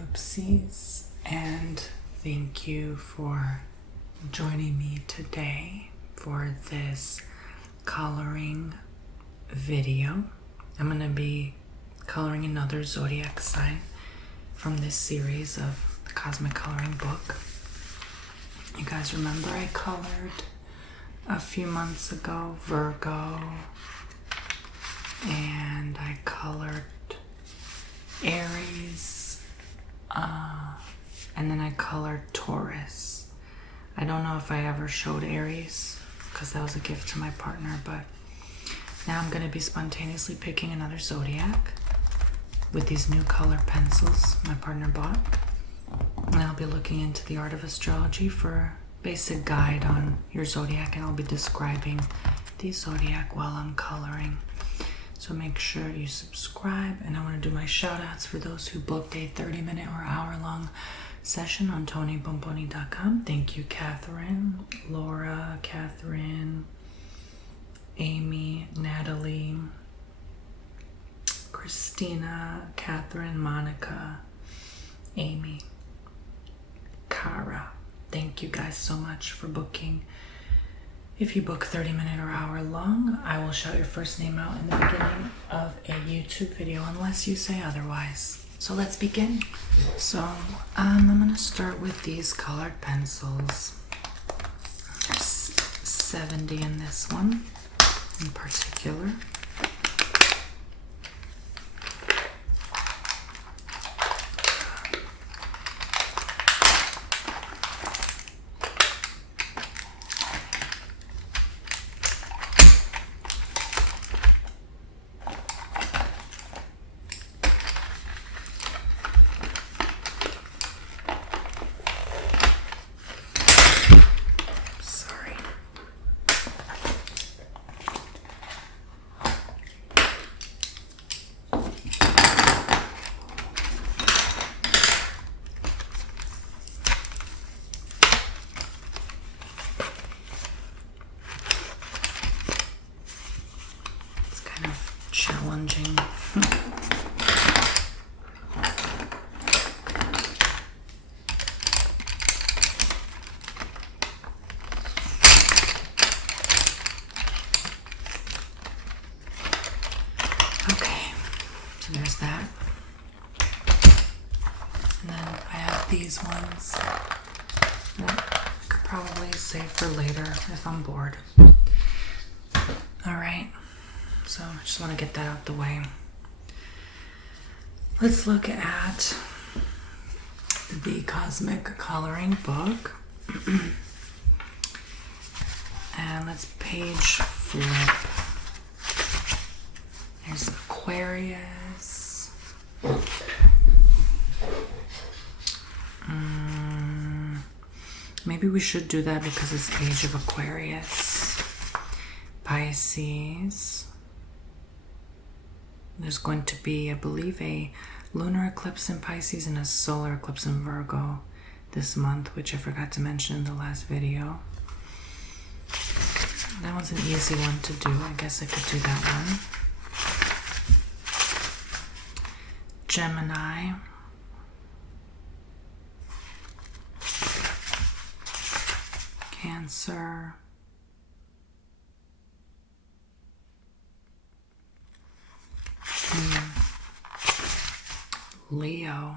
Oopsies, and thank you for joining me today for this coloring video. I'm going to be coloring another zodiac sign from this series of the Cosmic Coloring book. You guys remember I colored a few months ago Virgo, and I colored Aries, and then I colored Taurus. I don't know if I ever showed Aries because that was a gift to my partner, but now I'm going to be spontaneously picking another zodiac with these new color pencils my partner bought. And I'll be looking into the Art of Astrology for a basic guide on your zodiac, and I'll be describing the zodiac while I'm coloring. So make sure you subscribe, and I want to do my shout outs for those who booked a 30-minute or hour-long session on TonyBomboni.com. Thank you, Catherine, Laura, Catherine, Amy, Natalie, Christina, Catherine, Monica, Amy, Cara. Thank you guys so much for booking. If you book 30-minute or hour long, I will shout your first name out in the beginning of a YouTube video unless you say otherwise. So let's begin. So I'm going to start with these colored pencils. There's 70 in this one in particular. Challenging. Okay, so there's that. And then I have these ones that I could probably save for later if I'm bored. Alright. So I just want to get that out the way. Let's look at the Cosmic Coloring book. And let's page flip. There's Aquarius. Maybe we should do that because it's age of Aquarius. Pisces. There's going to be, I believe, a lunar eclipse in Pisces and a solar eclipse in Virgo this month, which I forgot to mention in the last video. That was an easy one to do. I guess I could do that one. Gemini. Cancer. Leo,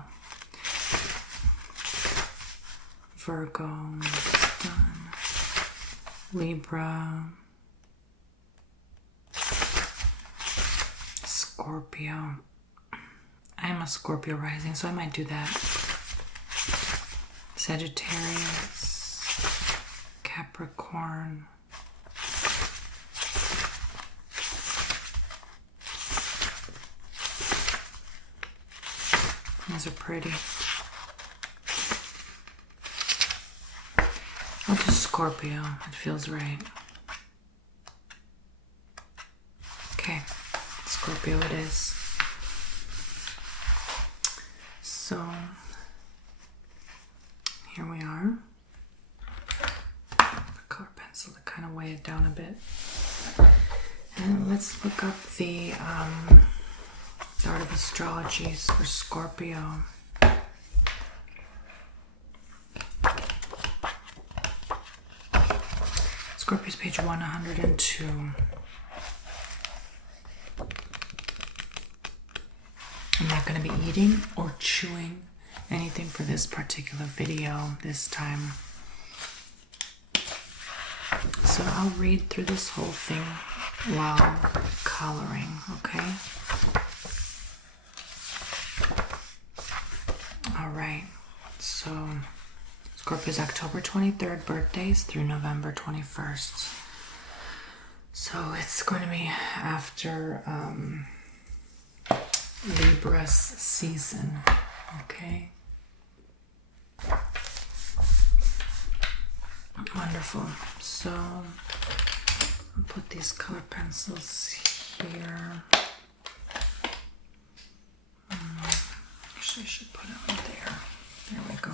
Virgo, Sun, Libra, Scorpio. I am a Scorpio rising, so I might do that. Sagittarius, Capricorn, these are pretty. I'll do Scorpio. It feels right. Okay, Scorpio it is. So, here we are. The color pencil to kind of weigh it down a bit. And let's look up the Art of Astrology for Scorpio. Scorpios, page 102. I'm not going to be eating or chewing anything for this particular video this time. So I'll read through this whole thing while coloring, okay? All right, so Scorpio's October 23rd birthdays through November 21st. So it's going to be after Libra's season, okay? Wonderful. So I'll put these color pencils here. Actually, I should put them there. There we go.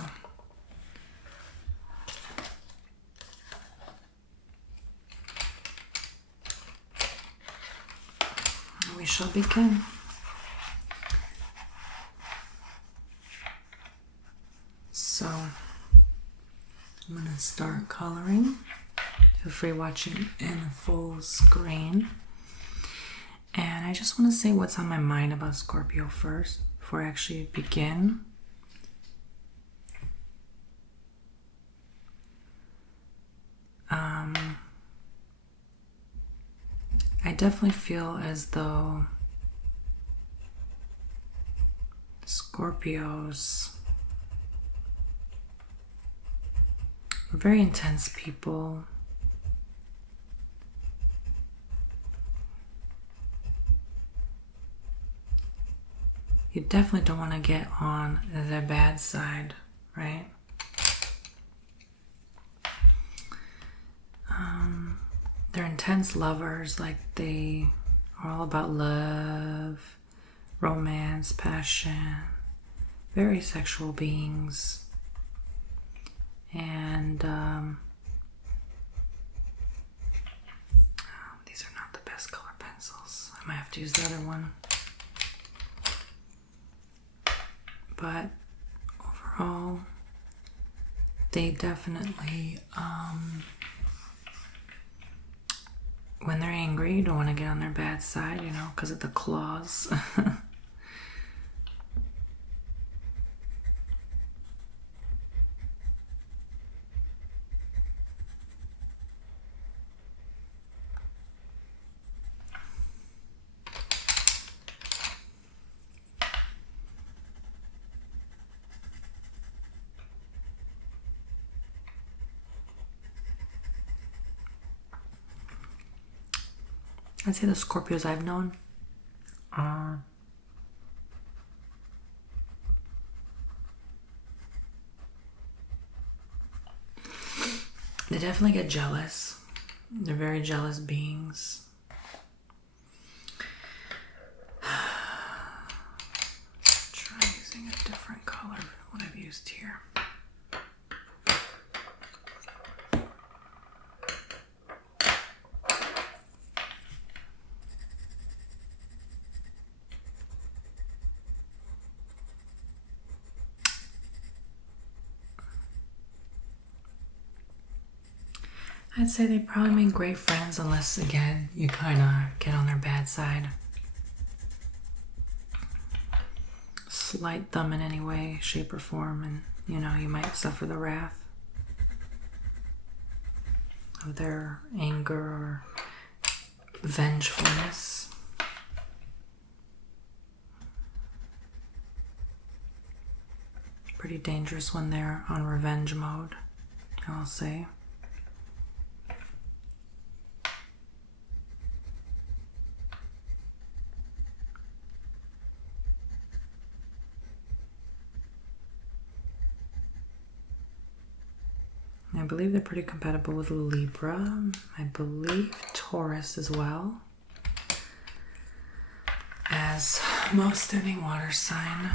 We shall begin. So I'm going to start coloring. Feel free watching in full screen. And I just want to say what's on my mind about Scorpio first before I actually begin. I definitely feel as though Scorpios are very intense people. You definitely don't want to get on their bad side, right? They're intense lovers, like they are all about love, romance, passion, very sexual beings. And these are not the best color pencils. I might have to use the other one. But overall, they definitely, when they're angry, you don't want to get on their bad side, you know, because of the claws. I'd say the Scorpios I've known they definitely get jealous. They're very jealous beings. Try using a different color than what I've used here. I'd say they probably make great friends unless, again, you kind of get on their bad side. Slight them in any way, shape, or form, and, you know, you might suffer the wrath of their anger or vengefulness. Pretty dangerous when they're on revenge mode, I'll say. I believe they're pretty compatible with Libra. I believe Taurus as well, as most any water sign.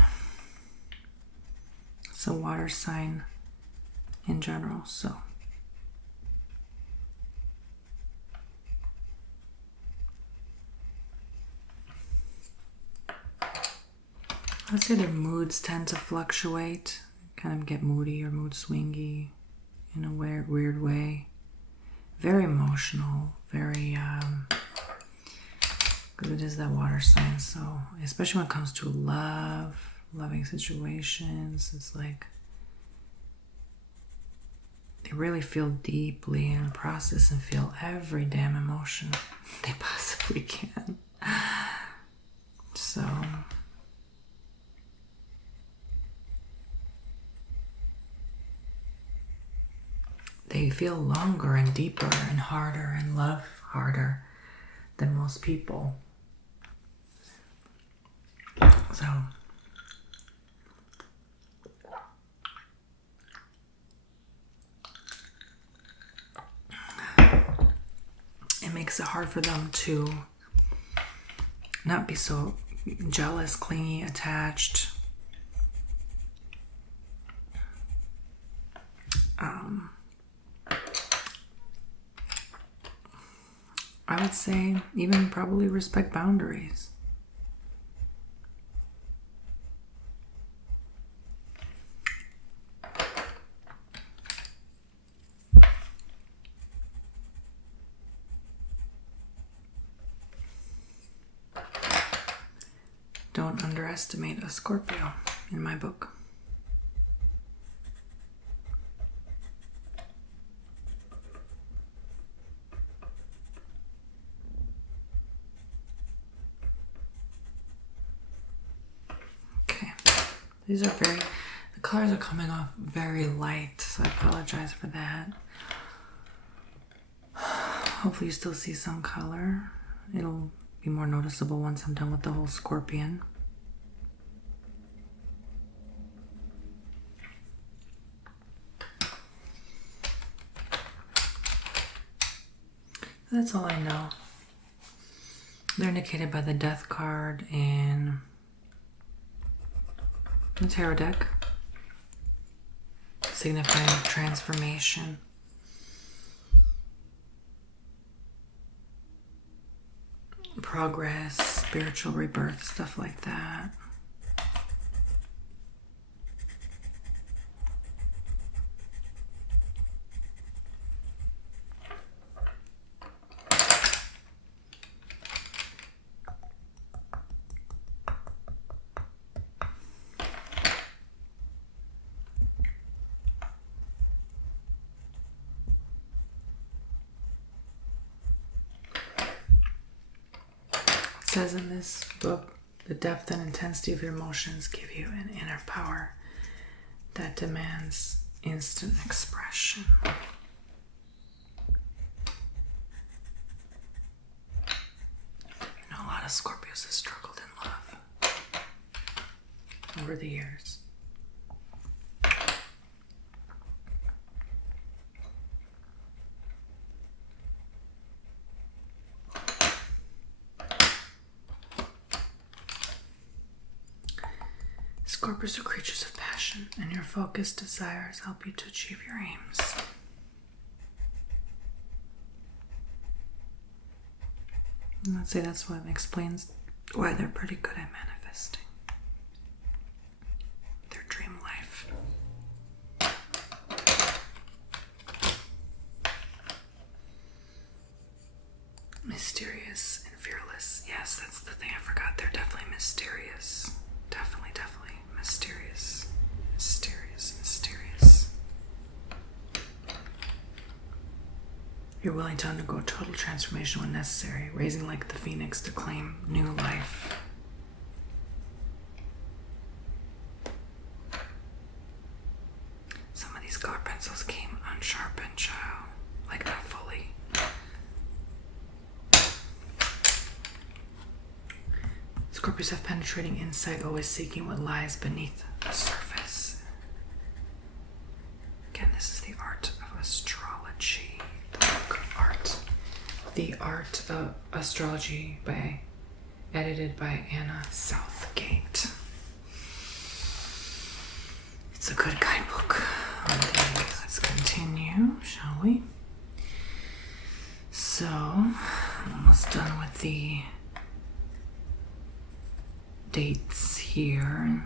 It's a water sign in general, so. I'd say their moods tend to fluctuate, kind of get moody or mood swingy in a weird way. very emotional, very, because it is that water sign. So especially when it comes to love, loving situations, it's like they really feel deeply and process and feel every damn emotion they possibly can. So they feel longer and deeper and harder and love harder than most people. So it makes it hard for them to not be so jealous, clingy, attached. I would say even probably respect boundaries. Don't underestimate a Scorpio in my book. Okay, these are the colors are coming off very light, so I apologize for that. Hopefully you still see some color. It'll be more noticeable once I'm done with the whole scorpion. That's all I know. They're indicated by the Death card in the tarot deck, signifying transformation. Progress, spiritual rebirth, stuff like that. It says in this book, the depth and intensity of your emotions give you an inner power that demands instant expression. I know a lot of Scorpios have struggled in love over the years. Scorpios are creatures of passion, and your focused desires help you to achieve your aims. And I'd say that's what explains why they're pretty good at manifesting their dream life. Mysterious and fearless. Yes, that's the thing I forgot. They're definitely mysterious. Definitely mysterious. Mysterious. You're willing to undergo total transformation when necessary, raising like the phoenix to claim new life. Some of these color pencils came unsharpened, child. Like not fully. Scorpios have penetrating insight, always seeking what lies beneath the surface. Again, this is the Art of Astrology. The book The Art of Astrology, edited by Anna Southgate. It's a good guidebook. Okay, let's continue, shall we? So, I'm almost done with the dates here.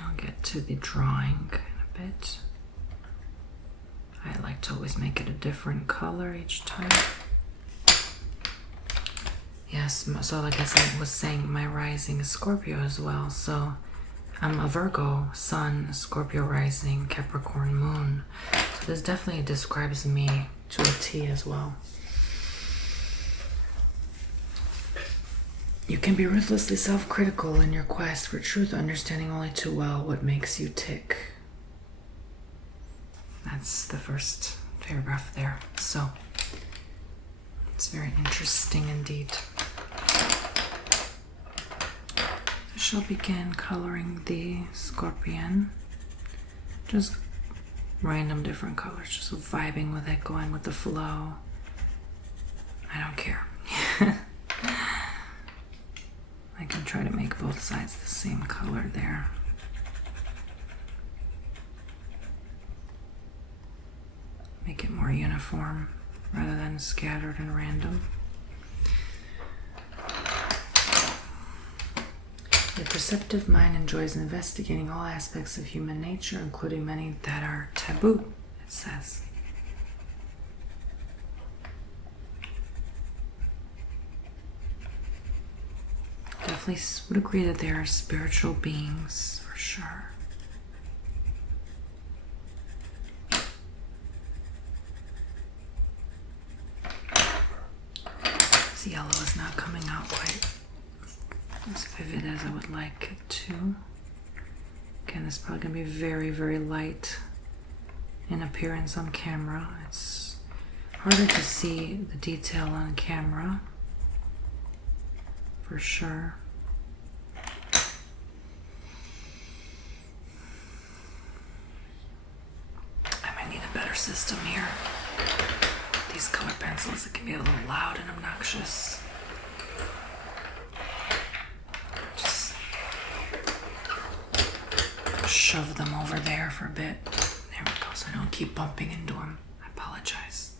I'll get to the drawing in a bit. I like to always make it a different color each time. Yes, so like I was saying, my rising is Scorpio as well. So I'm a Virgo, Sun, Scorpio rising, Capricorn moon. So this definitely describes me to a T as well. You can be ruthlessly self-critical in your quest for truth, understanding only too well what makes you tick. That's the first paragraph there. So it's very interesting indeed. I shall begin coloring the scorpion. Just random different colors, just vibing with it, going with the flow. I don't care. I can try to make both sides the same color there. Make it more uniform rather than scattered and random. The perceptive mind enjoys investigating all aspects of human nature, including many that are taboo, it says. Definitely would agree that they are spiritual beings, for sure. This yellow is not coming out quite as vivid as I would like it to. Again, this is probably going to be very, very light in appearance on camera. It's harder to see the detail on camera, for sure. I might need a better system here. These color pencils, it can be a little loud and obnoxious. Just shove them over there for a bit. There we go, so I don't keep bumping into them. I apologize.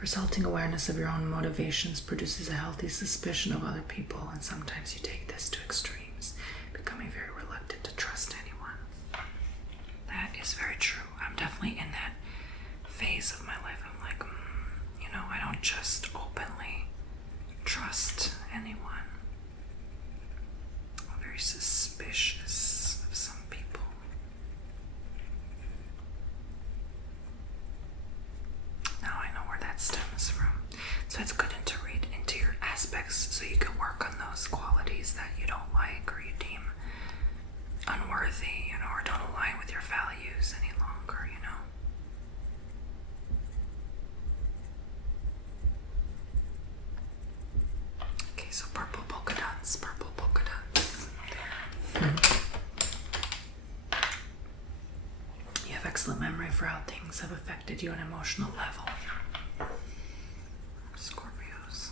Resulting awareness of your own motivations produces a healthy suspicion of other people, and sometimes you take this to extremes, becoming very reluctant to trust anyone. That is very true. I'm definitely in that phase of my life. I'm like, I don't just openly trust anyone. I'm very suspicious of some people. Now I know where that stems from. So it's good to read into your aspects so you can work on those qualities that you don't like or you deem unworthy, or don't align with your values any longer, Okay, so purple polka dots. You have excellent memory for how things have affected you on an emotional level. Scorpios.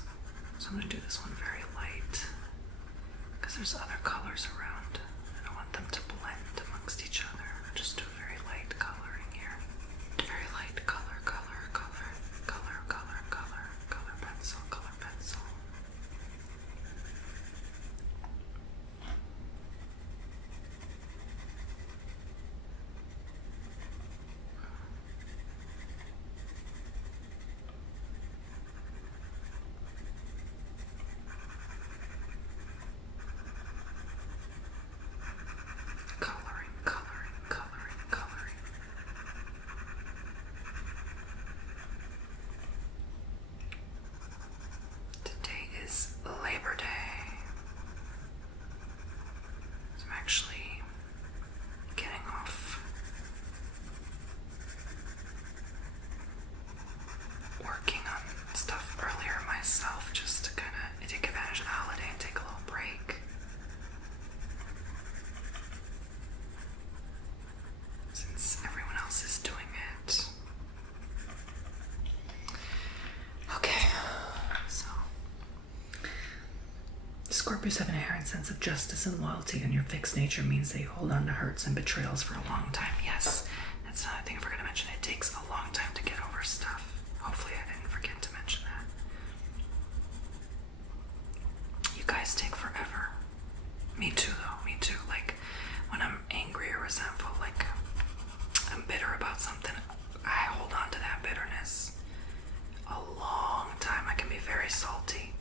So I'm going to do this one very light because there's other colors around. I don't want them to blend amongst each other. I'll just do a very light coloring here. Very light color pencil. Coloring. Today is Labor Day. So I'm actually getting off working on stuff earlier myself, just to kind of take advantage of the holiday and take a little break. Since everyone else is doing it. Okay, so Scorpios have an inherent sense of justice and loyalty, and your fixed nature means they hold on to hurts and betrayals for a long time. Yes, that's another thing I forgot to mention. It takes a long time to get over stuff. Hopefully I didn't forget to mention that. You guys take forever. Me too, though. Me too. Like, when I'm angry or resentful, like, about something, I hold on to that bitterness a long time. I can be very salty.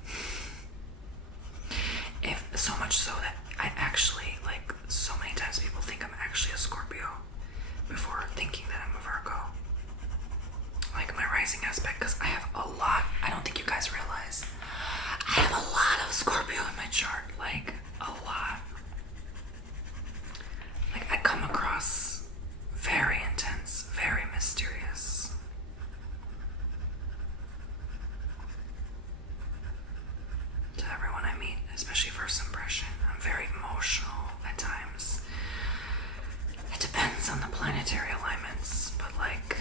If so much so that I actually, like, so many times people think I'm actually a Scorpio before thinking that I'm a Virgo. Like my rising aspect, because I have a lot. I don't think you guys realize. I have a lot of Scorpio in my chart. Like, a lot. Like, I come across very intense, very mysterious. To everyone I meet, especially first impression. I'm very emotional at times. It depends on the planetary alignments, but like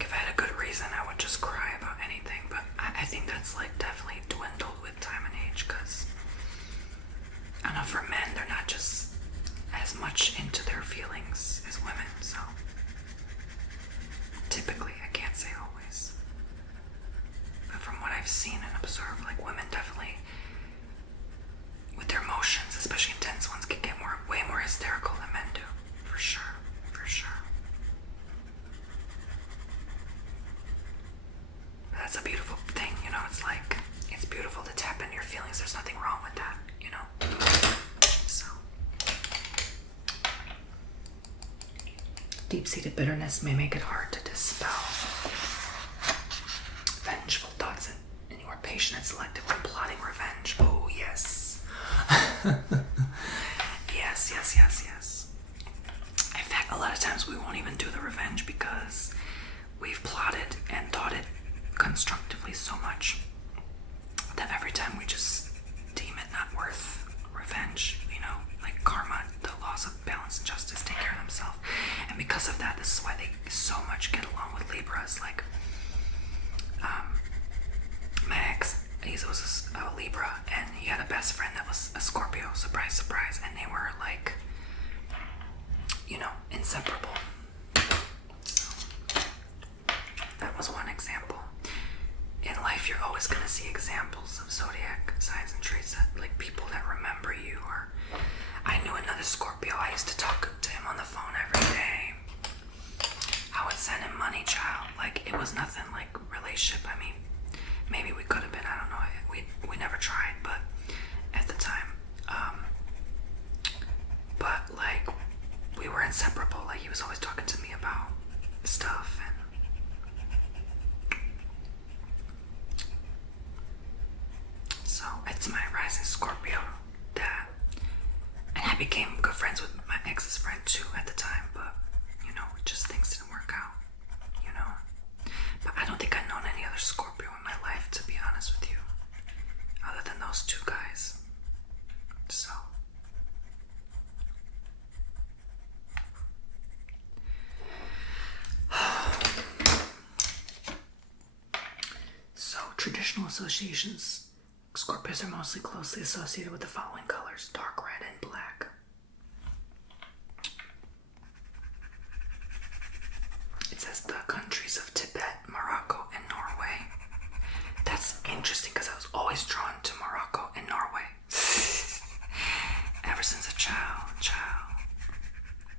if I had a good reason, I would just cry about anything. But I think that's like definitely dwindled with time and age, because I don't know, for men, they're not just as much into their feelings as women, so typically, I can't say always. But from what I've seen and observed, like, women definitely, with their emotions, especially intense ones, can get way more hysterical than men do. For sure, for sure. But that's a beautiful thing, you know, it's like, it's beautiful to tap into your feelings. There's nothing wrong with that, you know? So, deep-seated bitterness may make it hard to dispel. Vengeful thoughts, and you are patient and selective when plotting revenge. Oh, yes. Yes, yes, yes, yes. In fact, a lot of times we won't even do the revenge because we've plotted and thought it constructively so much that every time we just deem it not worth revenge, you know, like karma, the laws of balance and justice take care of themselves. And because of that, this is why they so much get along with Libras. Like, my ex, he was a Libra, and he had a best friend that was a Scorpio. Surprise, surprise. And they were like, you know, inseparable. So, that was one example. In life, you're always going to see examples of zodiac signs and traits that, like, people that remember you. Or I knew another Scorpio. I used to talk to him on the phone every day. I would send him money, child. Like, it was nothing like relationship. I mean, maybe we could have been. I don't know. We never tried, but at the time, but like, we were inseparable. Like, he was always talking to me about stuff, and so it's my rising Scorpio that, and I became good friends with my ex's friend too at the time, but you know, just things didn't work out, you know. But I don't think I've known any other Scorpio in my life, to be honest with you, other than those two guys. So, traditional associations. Scorpios are mostly closely associated with the following colors: dark red and black. It says the countries of Tibet, Morocco, and Norway. That's interesting because I was always drawn to Morocco and Norway. Ever since a child.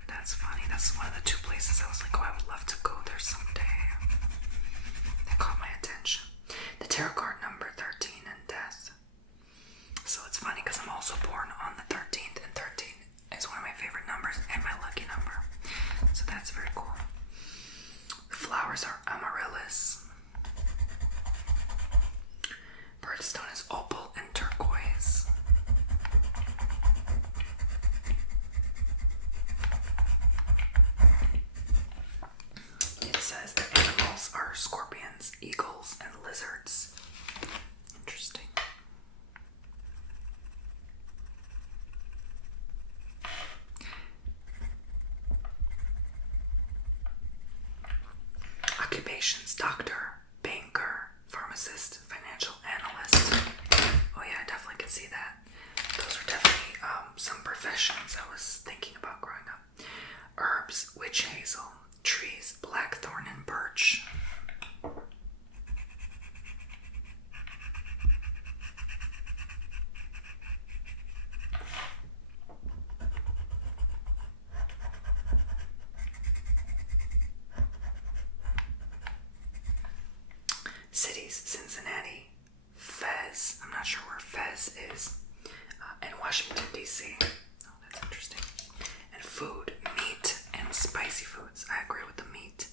That's funny. That's one of the two places I was like, oh, I would love to go there someday. That caught my attention. The tarot card number 13 and death. So it's funny because I'm also born on the 13th, and 13 is one of my favorite numbers and my lucky number. So that's very cool. The flowers are amaryllis. Birthstone is opal and turquoise. It says the animals are scorpions, eagles, and lizards. Interesting. Occupations: doctor, banker, pharmacist, financial analyst. Oh yeah, I definitely can see that. Those are definitely some professions I was thinking about growing up. Herbs: witch hazel. Trees: blackthorn and birch. cities: Cincinnati, Fez, I'm not sure where Fez is, and Washington, D.C. Oh, that's interesting. And food, meat, and spicy foods. I agree with the meat.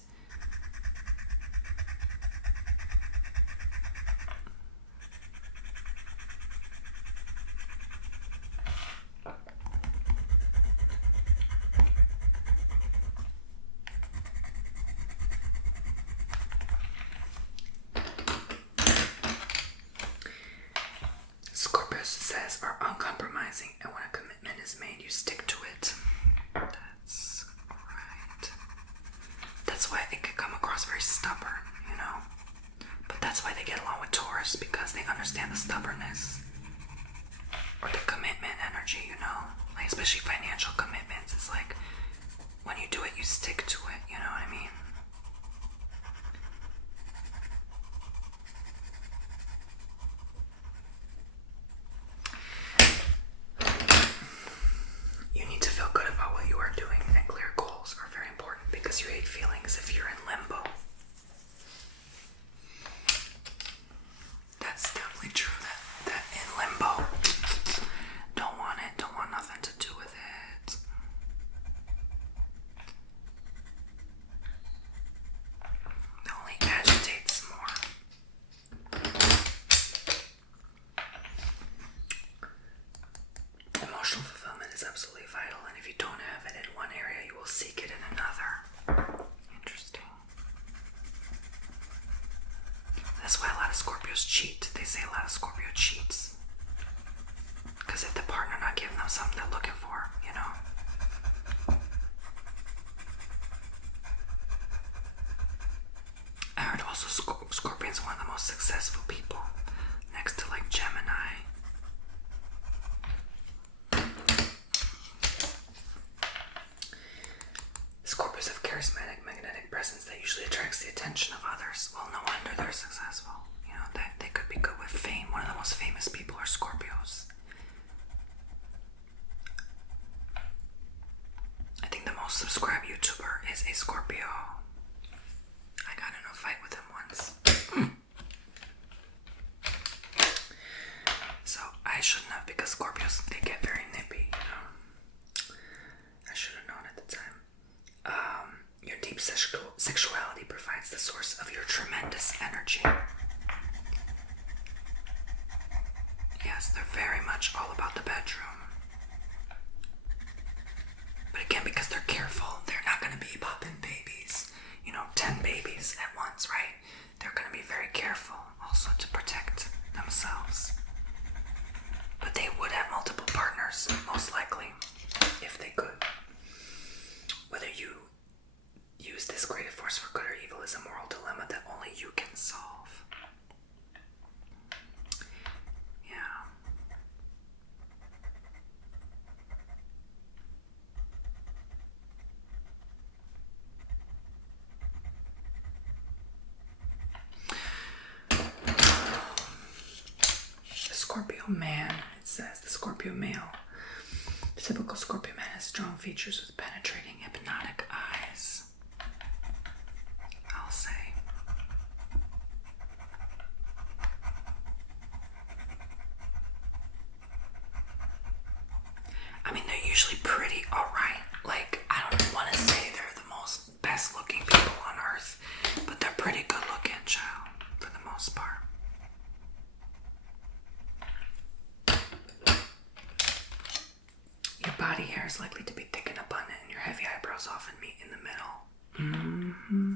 Scorpio says are uncompromising, and when a commitment is made, you stick to it. That's right. That's why it could come across very stubborn, you know? But that's why they get along with Taurus, because they understand the stubbornness. Or the commitment energy, you know? Like, especially financial commitments. It's like, when you do it, you stick to it, you know what I mean? You need to feel good about what you are doing, and clear goals are very important because you hate feelings if you're in limbo. That's definitely true, that in limbo, don't want it, don't want nothing to do with it. It only agitates more. Emotional fulfillment is absolutely vital, and if you don't have it in one area, you will seek it in another. Interesting. That's why a lot of Scorpios cheat. They say a lot of Scorpio cheats. Because if the partner not giving them something they're looking for, you know. I heard also Scorpion's one of the most successful people, next to like Gemini. Scorpios have charismatic, magnetic presence that usually attracts the attention of others. Well, no wonder they're successful. You know, they could be good with fame. One of the most famous people are Scorpios. I think the most subscribed YouTuber is a Scorpio. I got in a fight with him once. So I shouldn't have, because Scorpios, they get very nippy, you know. I should have known at the time. Your deep sexuality provides the source of your tremendous energy. Yes, they're very much all about the bedroom. But again, because they're careful, they're not going to be popping babies. You know, 10 babies at once, right? They're going to be very careful also to protect themselves. But they would have multiple partners, most likely, if they could. Whether you use this creative force for good or evil is a moral dilemma that only you can solve. Yeah. The Scorpio man, it says, the Scorpio male. The typical Scorpio man has strong features with penetrating, hypnotic eyes. I'll say. I mean, they're usually pretty alright. Like, I don't want to say they're the most best looking people on earth, but they're pretty good looking, child, for the most part. Your body hair is likely to be thick and abundant, and your heavy eyebrows often meet in the middle. Mm-hmm.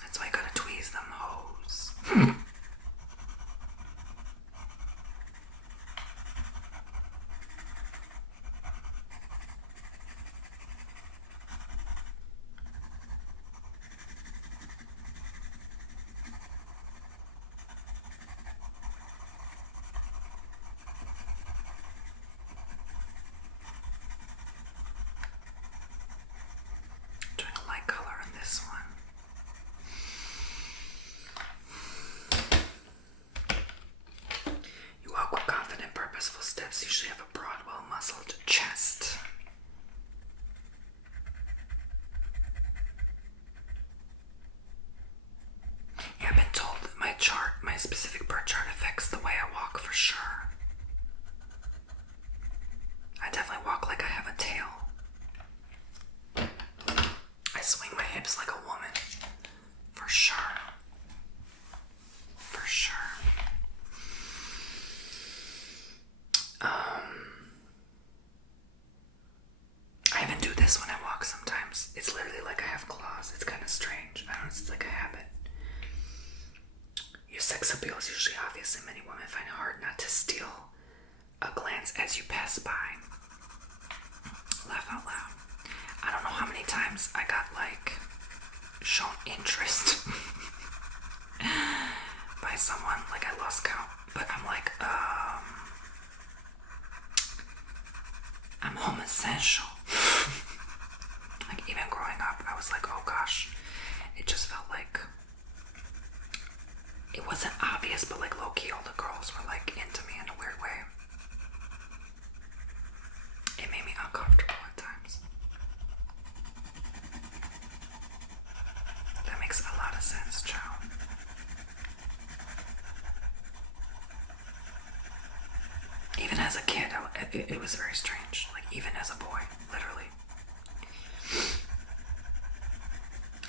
That's why you gotta tweeze them hoes. Doing a light color in this one. specific birth chart affects the way I walk for sure. I definitely walk like I have a tail. I swing my hips like a woman. For sure. For sure. I even do this when I walk sometimes. It's literally like I have claws. It's kind of strange. I don't know, it's like a habit. Your sex appeal is usually obvious, and many women find it hard not to steal a glance as you pass by. Laugh out loud. I don't know how many times I got like shown interest by someone, like I lost count, but I'm like, I'm homosexual. Like even growing up, I was like, oh gosh, it just felt like it wasn't obvious, but like low-key all the girls were like into me in a weird way. It made me uncomfortable at times. That makes a lot of sense, Joe. Even as a kid, it was very strange. Like even as a boy, literally.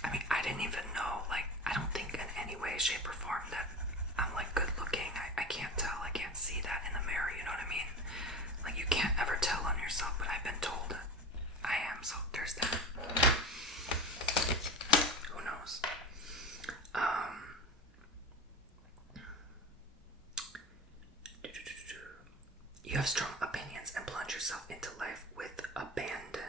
I mean, I didn't even know, like, I don't think in any way, shape, or form that I'm like good looking. I can't tell, I can't see that in the mirror, you know what I mean? Like you can't ever tell on yourself, but I've been told I am, so there's that. Who knows? You have strong opinions and plunge yourself into life with abandon.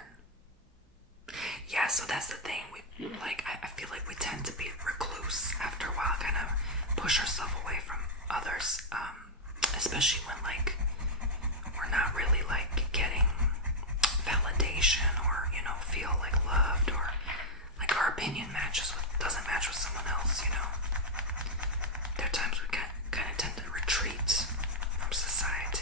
Yeah, so that's the thing. I feel like we tend to be recluse after a while, kind of push ourselves away from others, especially when like we're not really like getting validation or, you know, feel like loved, or like our opinion doesn't match with someone else, you know. There are times we kind of tend to retreat from society.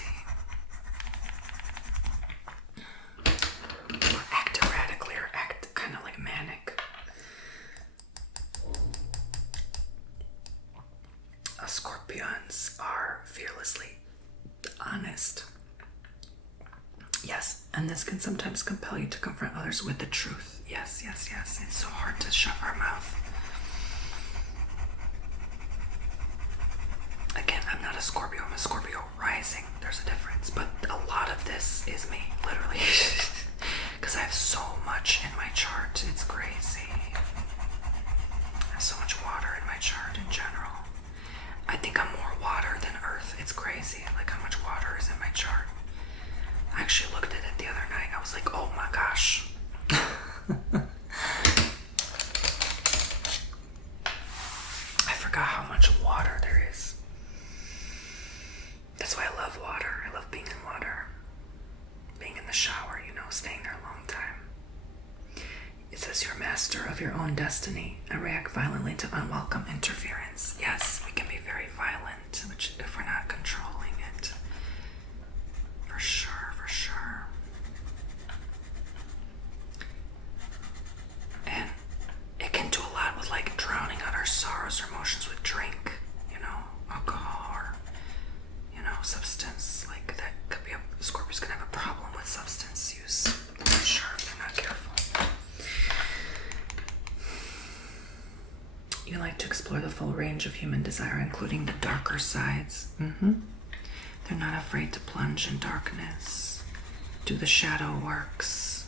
Or act erratically, or act kind of like manic. Scorpions are fearlessly honest. Yes, and this can sometimes compel you to confront others with the truth. Yes, yes, yes. It's so hard to shut our mouth. Again, I'm not a Scorpio. I'm a Scorpio rising. There's a difference. But a lot of this is me, literally. Because I have so much in my chart. It's crazy. I have so much water in my chart in general. I think I'm more water than earth. It's crazy, like how much water is in my chart. I actually looked at it the other night. I was like, oh my gosh. I forgot how much water there is. That's why I love water. I love being in water. Being in the shower, you know, staying there a long time. It says you're master of your own destiny and react violently to unwelcome interference. Yes, we can be very violent, which if we're not controlling it. For sure, for sure. And it can do a lot with like drowning out our sorrows or emotions with drink, you know, alcohol, or, you know, substance. Like that could be Scorpios can have a problem with substance use. For sure, if they're not careful. You like to explore the full range of human desire, including the darker sides. They're not afraid to plunge in darkness, do the shadow works.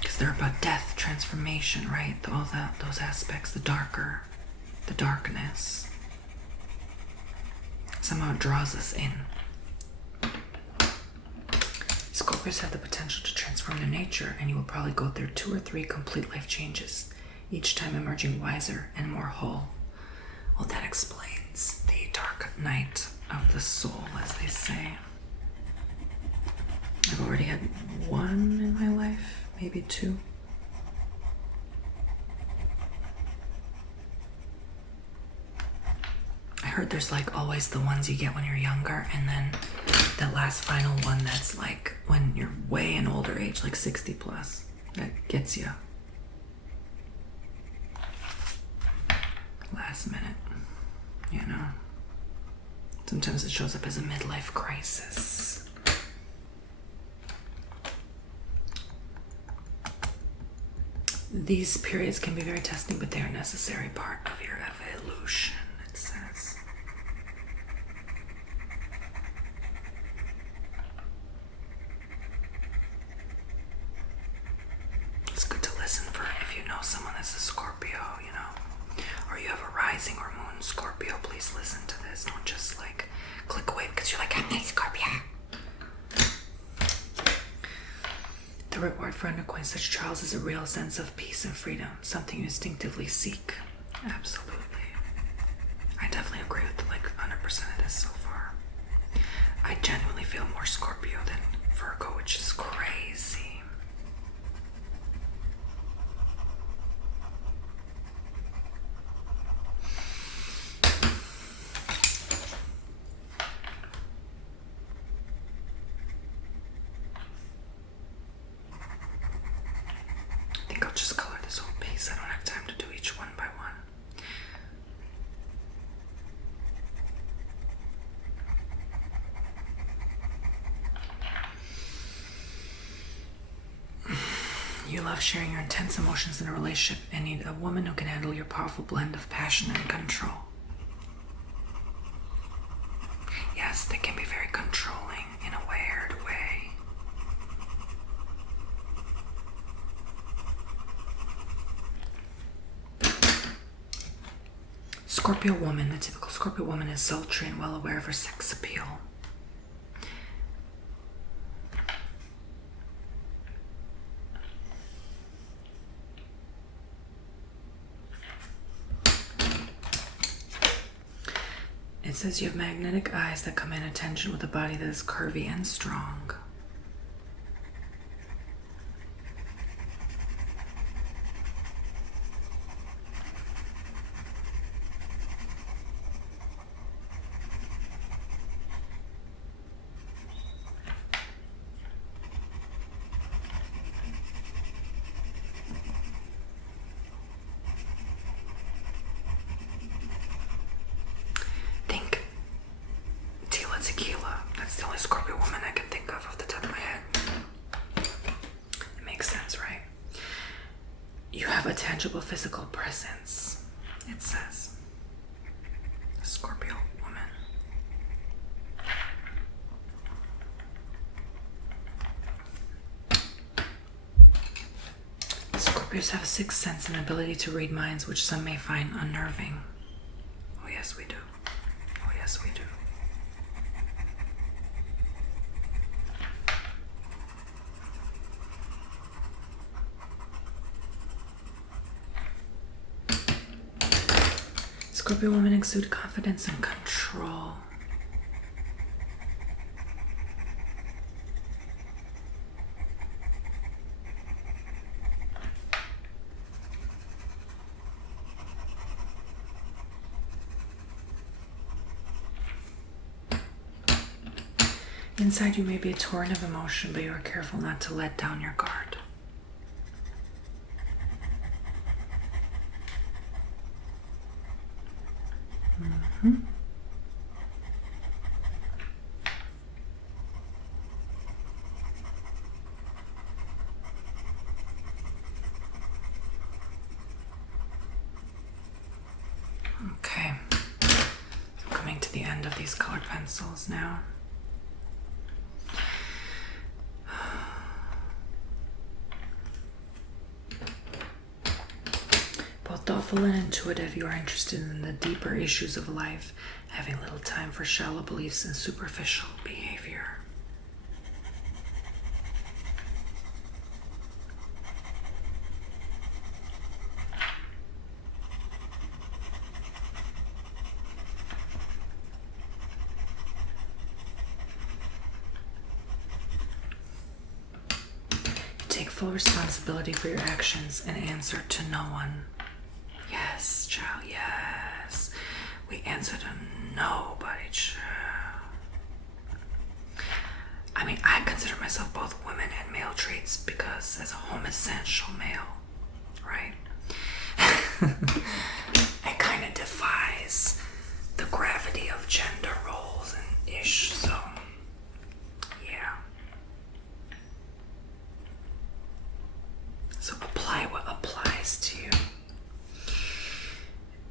Because they're about death, transformation, right? All that, those aspects, the darker, the darkness. Somehow it draws us in. Scorpios have the potential to transform their nature, and you will probably go through 2 or 3 complete life changes, each time emerging wiser and more whole. Well, that explains the dark night of the soul, as they say. I've already had 1 in my life, maybe 2. I heard there's like always the ones you get when you're younger, and then the last final one that's like when you're way in older age, like 60 plus. that gets you last minute, you know. Sometimes it shows up as a midlife crisis. These periods can be very testing, but they are a necessary part of your evolution, it says. It's good to listen for if you know someone that's a Scorpio, you know, or you have a rising or moon Scorpio. Please listen to this. Don't just like click away because you're like, I'm not Scorpio. The reward for undergoing such trials is a real sense of peace and freedom, something you instinctively seek. Absolutely. I definitely agree with like 100% of this so far. I genuinely feel more Scorpio than Virgo, which is crazy. I think I'll just color this whole piece. I don't have time to do each one by one. You love sharing your intense emotions in a relationship and need a woman who can handle your powerful blend of passion and control. Yes, they can be very controlling in a weird way. Scorpio woman, the typical Scorpio woman is sultry and well aware of her sex appeal. It says you have magnetic eyes that command attention with a body that is curvy and strong. Tequila. That's the only Scorpio woman I can think of off the top of my head. It makes sense, right? You have a tangible physical presence, it says. Scorpio woman. Scorpios have a sixth sense and ability to read minds, which some may find unnerving. Oh yes, we do. Oh yes, we do. Scorpio women exude confidence and control. Inside you may be a torrent of emotion, but you are careful not to let down your guard. Okay, I'm coming to the end of these colored pencils now. Both thoughtful and intuitive, you are interested in the deeper issues of life, having little time for shallow beliefs and superficial behavior. Take full responsibility for your actions and answer to no one. Yes, child, yes. We answer to nobody, child. I mean, I consider myself both women and male traits because as a homosexual male, right? It kind of defies the gravity of gender roles and ish, so yeah. So apply what applies to you.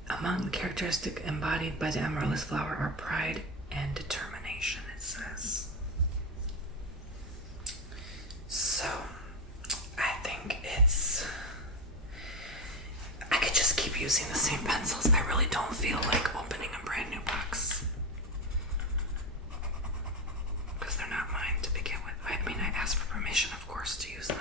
Among the characteristics embodied by the amaryllis flower are pride and determination, it says. So, I think I could just keep using the same pencils. I really don't feel like opening a brand new box. Because they're not mine to begin with. I mean, I asked for permission, of course, to use them.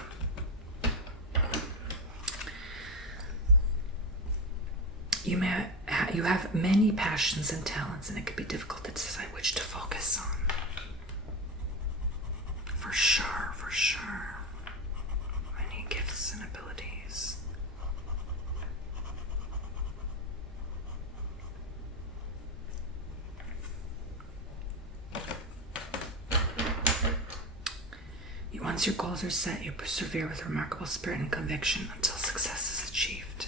You have many passions and talents, and it can be difficult to decide which to focus on. For sure, for sure. Many gifts and abilities. Once your goals are set, you persevere with remarkable spirit and conviction until success is achieved.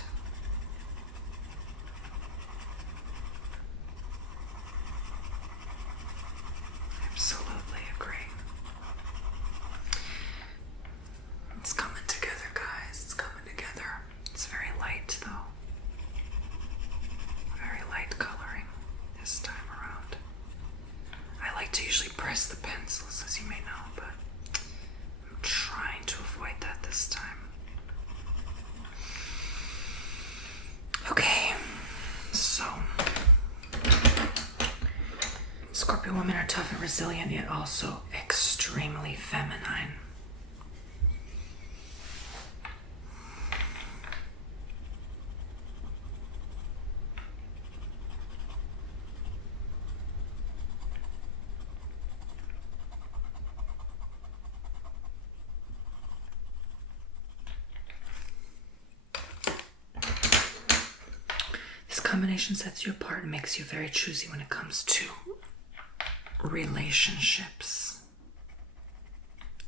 Absolutely agree. It's coming together, guys. It's coming together. It's very light, though. Very light coloring this time around. I like to usually press the pencils, as you may know, but I'm trying to avoid that this time. Okay, so Scorpio women are tough and resilient, yet also extremely feminine. This combination sets you apart and makes you very choosy when it comes to relationships.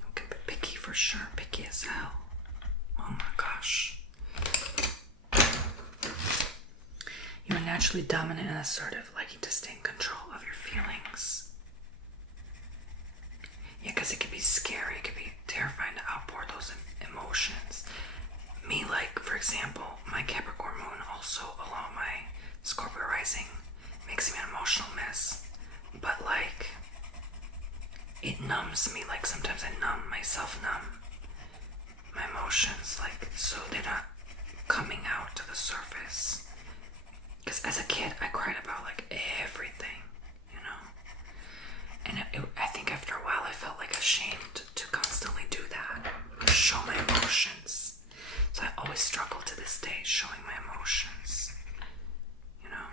You can be picky for sure, picky as hell. Oh my gosh. You are naturally dominant and assertive, liking to stay in control of your feelings. Yeah, because it can be scary, it can be terrifying to outpour those emotions. Me, like, for example, my Capricorn moon also along my Scorpio rising makes me an emotional mess. But, like, it numbs me. Like, sometimes I numb myself, numb my emotions, like, so they're not coming out to the surface. Because as a kid, I cried about, like, everything, you know? And I think after a while, I felt, like, ashamed to constantly do that, show my emotions. So I always struggle to this day showing my emotions, you know?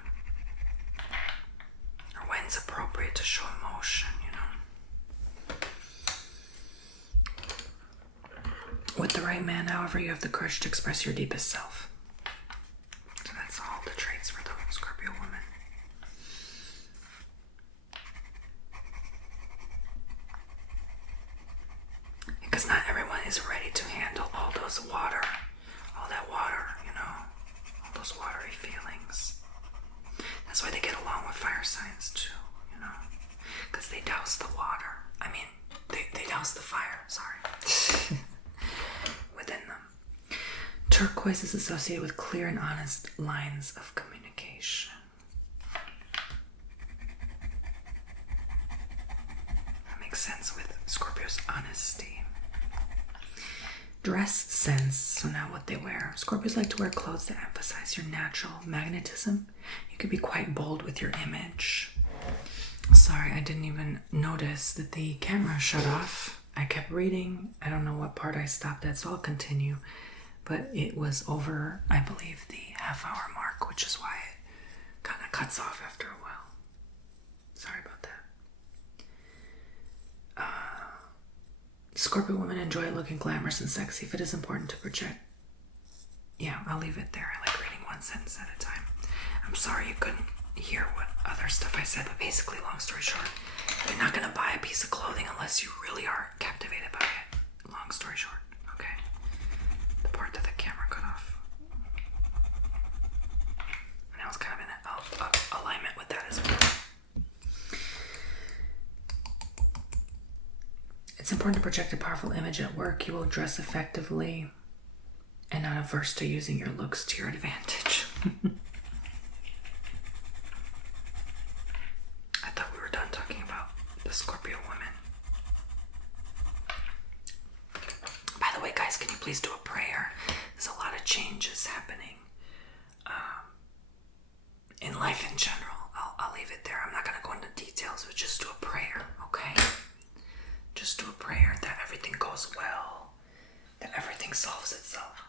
Or when it's appropriate to show emotion, you know? With the right man, however, you have the courage to express your deepest self. So that's all the traits for the Scorpio woman. Because not everyone is ready to handle all those that water, you know, all those watery feelings. That's why they get along with fire signs too, you know, because they douse the water. I mean, they douse the fire, sorry, within them. Turquoise is associated with clear and honest lines of communication. That makes sense with Scorpio's honesty. Dress sense, so now what they wear. Scorpios like to wear clothes that emphasize your natural magnetism. You could be quite bold with your image. Sorry, I didn't even notice that the camera shut off. I kept reading. I don't know what part I stopped at, so I'll continue. But it was over, I believe, the half-hour mark, which is why it kind of cuts off after a while. Sorry about that. Scorpio women enjoy looking glamorous and sexy. If it is important to project, yeah, I'll leave it there. I like reading one sentence at a time. I'm sorry you couldn't hear what other stuff I said, but basically, long story short, you're not gonna buy a piece of clothing unless you really are captivated by it. Long story short, okay? The part that the camera cut off. And I was kind of in alignment with that as well. It's important to project a powerful image at work. You will dress effectively and not averse to using your looks to your advantage. I thought we were done talking about the Scorpio woman. By the way, guys, can you please do a prayer? There's a lot of changes happening in life in general. I'll leave it there. I'm not going to go into details, but just do a prayer, okay? Just do a prayer that everything goes well, that everything solves itself.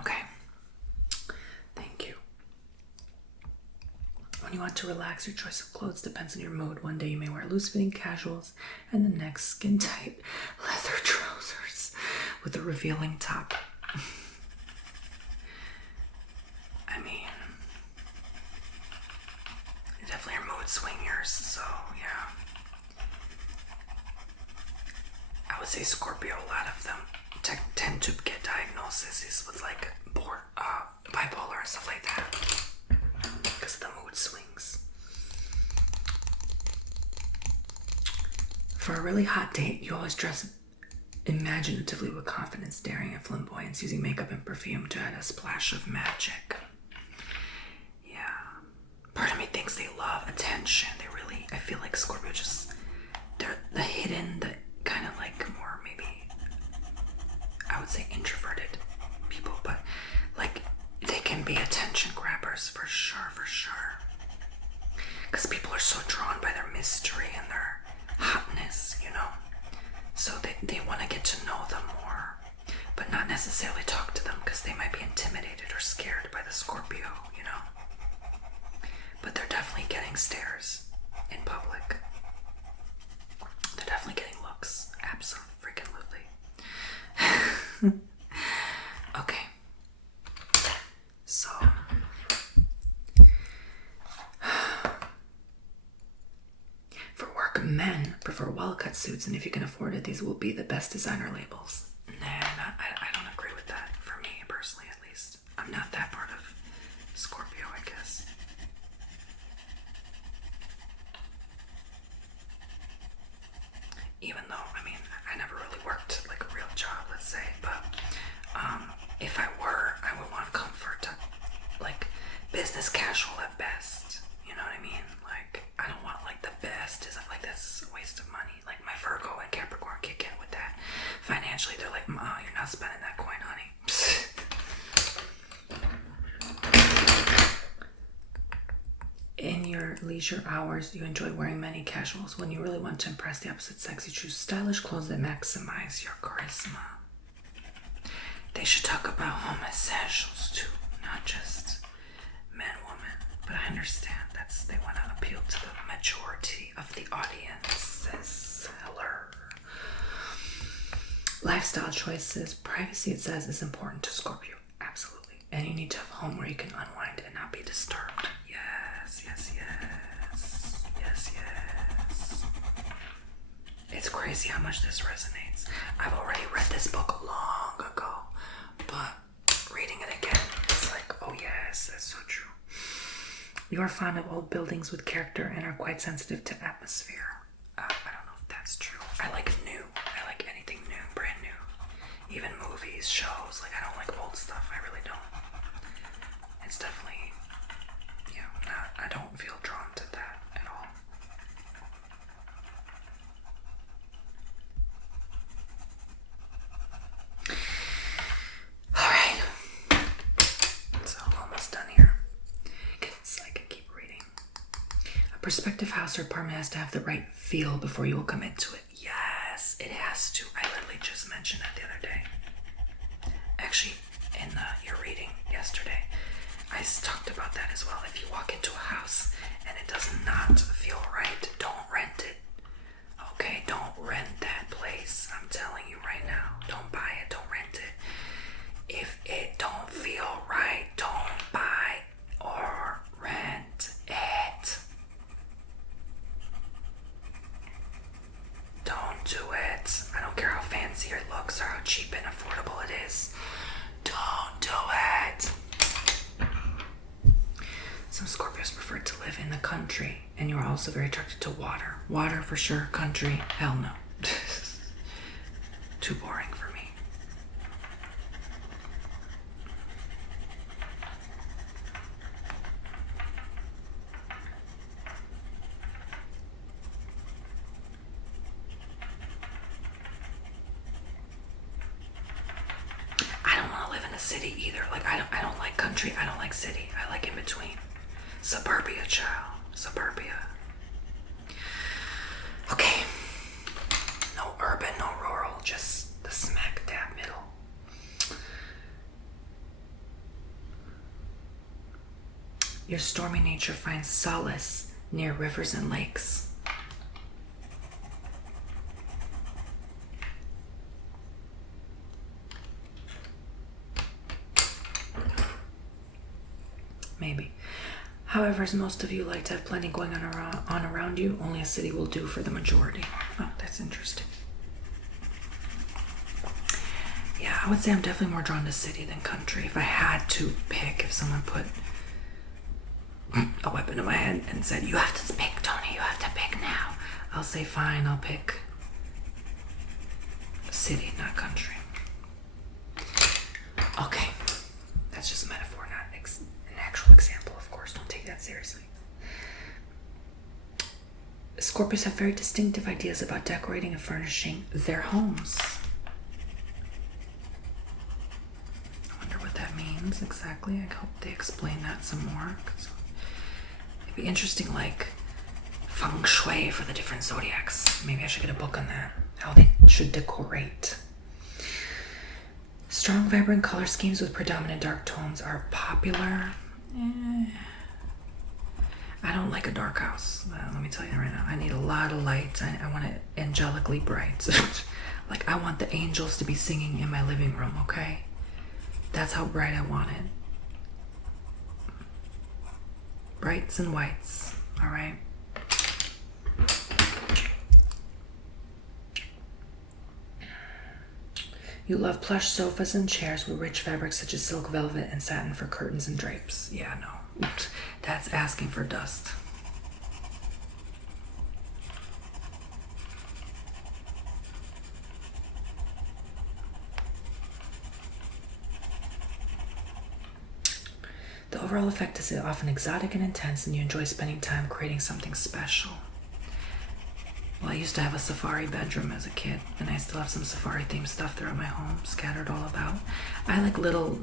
Okay. Thank you. When you want to relax, your choice of clothes depends on your mood. One day you may wear loose-fitting casuals, and the next skin-tight leather trousers with a revealing top. I mean, you definitely are mood swingers, so yeah. I would say Scorpio, a lot of them tend to get diagnoses with like bipolar and stuff like that because of the mood swings. For a really hot date, you always dress imaginatively with confidence, daring and flamboyance, using makeup and perfume to add a splash of magic. Yeah. Part of me thinks they love attention. I feel like Scorpio they're the hidden, the kind of like more maybe, I would say introverted people, but like they can be attention grabbers for sure. Because people are so drawn by their mystery and their hotness, you know? So they want to get to know them more, but not necessarily talk to them because they might be intimidated or scared by the Scorpio, you know? But they're definitely getting stares in public. They're definitely getting looks. Absolutely. Okay. So. For work, men prefer well-cut suits, and if you can afford it, these will be the best designer labels. Nah, I don't agree with that. For me, personally, at least. I'm not that part of Scorpio, I guess. Even though, I mean, I never really worked like a real job, let's say, but if I were, I would want comfort, like business casual at best, you know what I mean? Like, I don't want like the best design, like that's a waste of money. Like my Virgo and Capricorn kick in with that. Financially, they're like, you're not spending that coin, honey. In your leisure hours, you enjoy wearing many casuals. When you really want to impress the opposite sex, you choose stylish clothes that maximize your charisma. They should talk about homosexuals too, not just men, women. But I understand they want to appeal to the majority of the audiences. Hello. Lifestyle choices. Privacy, it says, is important to Scorpio. Absolutely. And you need to have a home where you can unwind and not be disturbed. Yes. It's crazy how much this resonates. I've already read this book long ago, but reading it again, it's like, oh yes, that's so true. You are fond of old buildings with character and are quite sensitive to atmosphere. I don't know if that's true. I like new. I like anything new, brand new. Even movies, shows. Like, I don't like old stuff. I really don't. It's definitely, I don't feel drawn to that at all. Alright. So, almost done here. I can keep reading. A prospective house or apartment has to have the right feel before you will commit to it. Yes, it has to. I literally just mentioned that the other day. Actually, in your reading yesterday, I talked about that as well. If you walk into a house and it does not feel right, don't rent it. Okay, don't rent that place. I'm telling you right now. Don't buy it. Don't rent it. If it do it. I don't care how fancy it looks or how cheap and affordable it is. Don't do it. Some Scorpios prefer to live in the country, and you're also very attracted to water. Water for sure, country, hell no. Too boring for me. I don't want to live in a city either. Like I don't like country, I don't like city. I like in between. Suburbia, child. Suburbia. Okay. No urban, no rural, just the smack dab middle. Your stormy nature finds solace near rivers and lakes. Maybe. However, as most of you like to have plenty going on around you, only a city will do for the majority. Oh, that's interesting. Yeah, I would say I'm definitely more drawn to city than country. If I had to pick, if someone put a weapon in my hand and said, you have to pick, Tony, you have to pick now, I'll say, fine, I'll pick city, not country. Okay, that's just a metaphor, not an actual example, of course. Don't take that seriously. Scorpios have very distinctive ideas about decorating and furnishing their homes. I wonder what that means exactly. I hope they explain that some more. It'd be interesting, like feng shui for the different zodiacs. Maybe I should get a book on that. How they should decorate. Strong, vibrant color schemes with predominant dark tones are popular. I don't like a dark house. Let me tell you right now. I need a lot of light. I want it angelically bright. Like, I want the angels to be singing in my living room, okay? That's how bright I want it. Brights and whites, all right? You love plush sofas and chairs with rich fabrics such as silk, velvet, and satin for curtains and drapes. Yeah, no. That's asking for dust. The overall effect is often exotic and intense, and you enjoy spending time creating something special. Well, I used to have a safari bedroom as a kid, and I still have some safari themed stuff throughout my home, scattered all about. I like little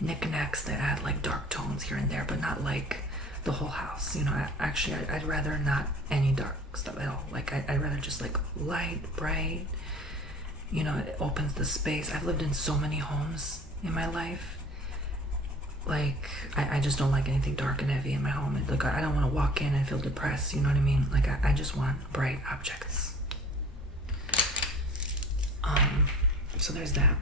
knickknacks that add like dark tones here and there, but not like the whole house. You know, I'd rather not any dark stuff at all. Like I'd rather just like light, bright. You know, it opens the space. I've lived in so many homes in my life. Like, I just don't like anything dark and heavy in my home. Like, I don't want to walk in and feel depressed, you know what I mean? Like, I just want bright objects. So there's that.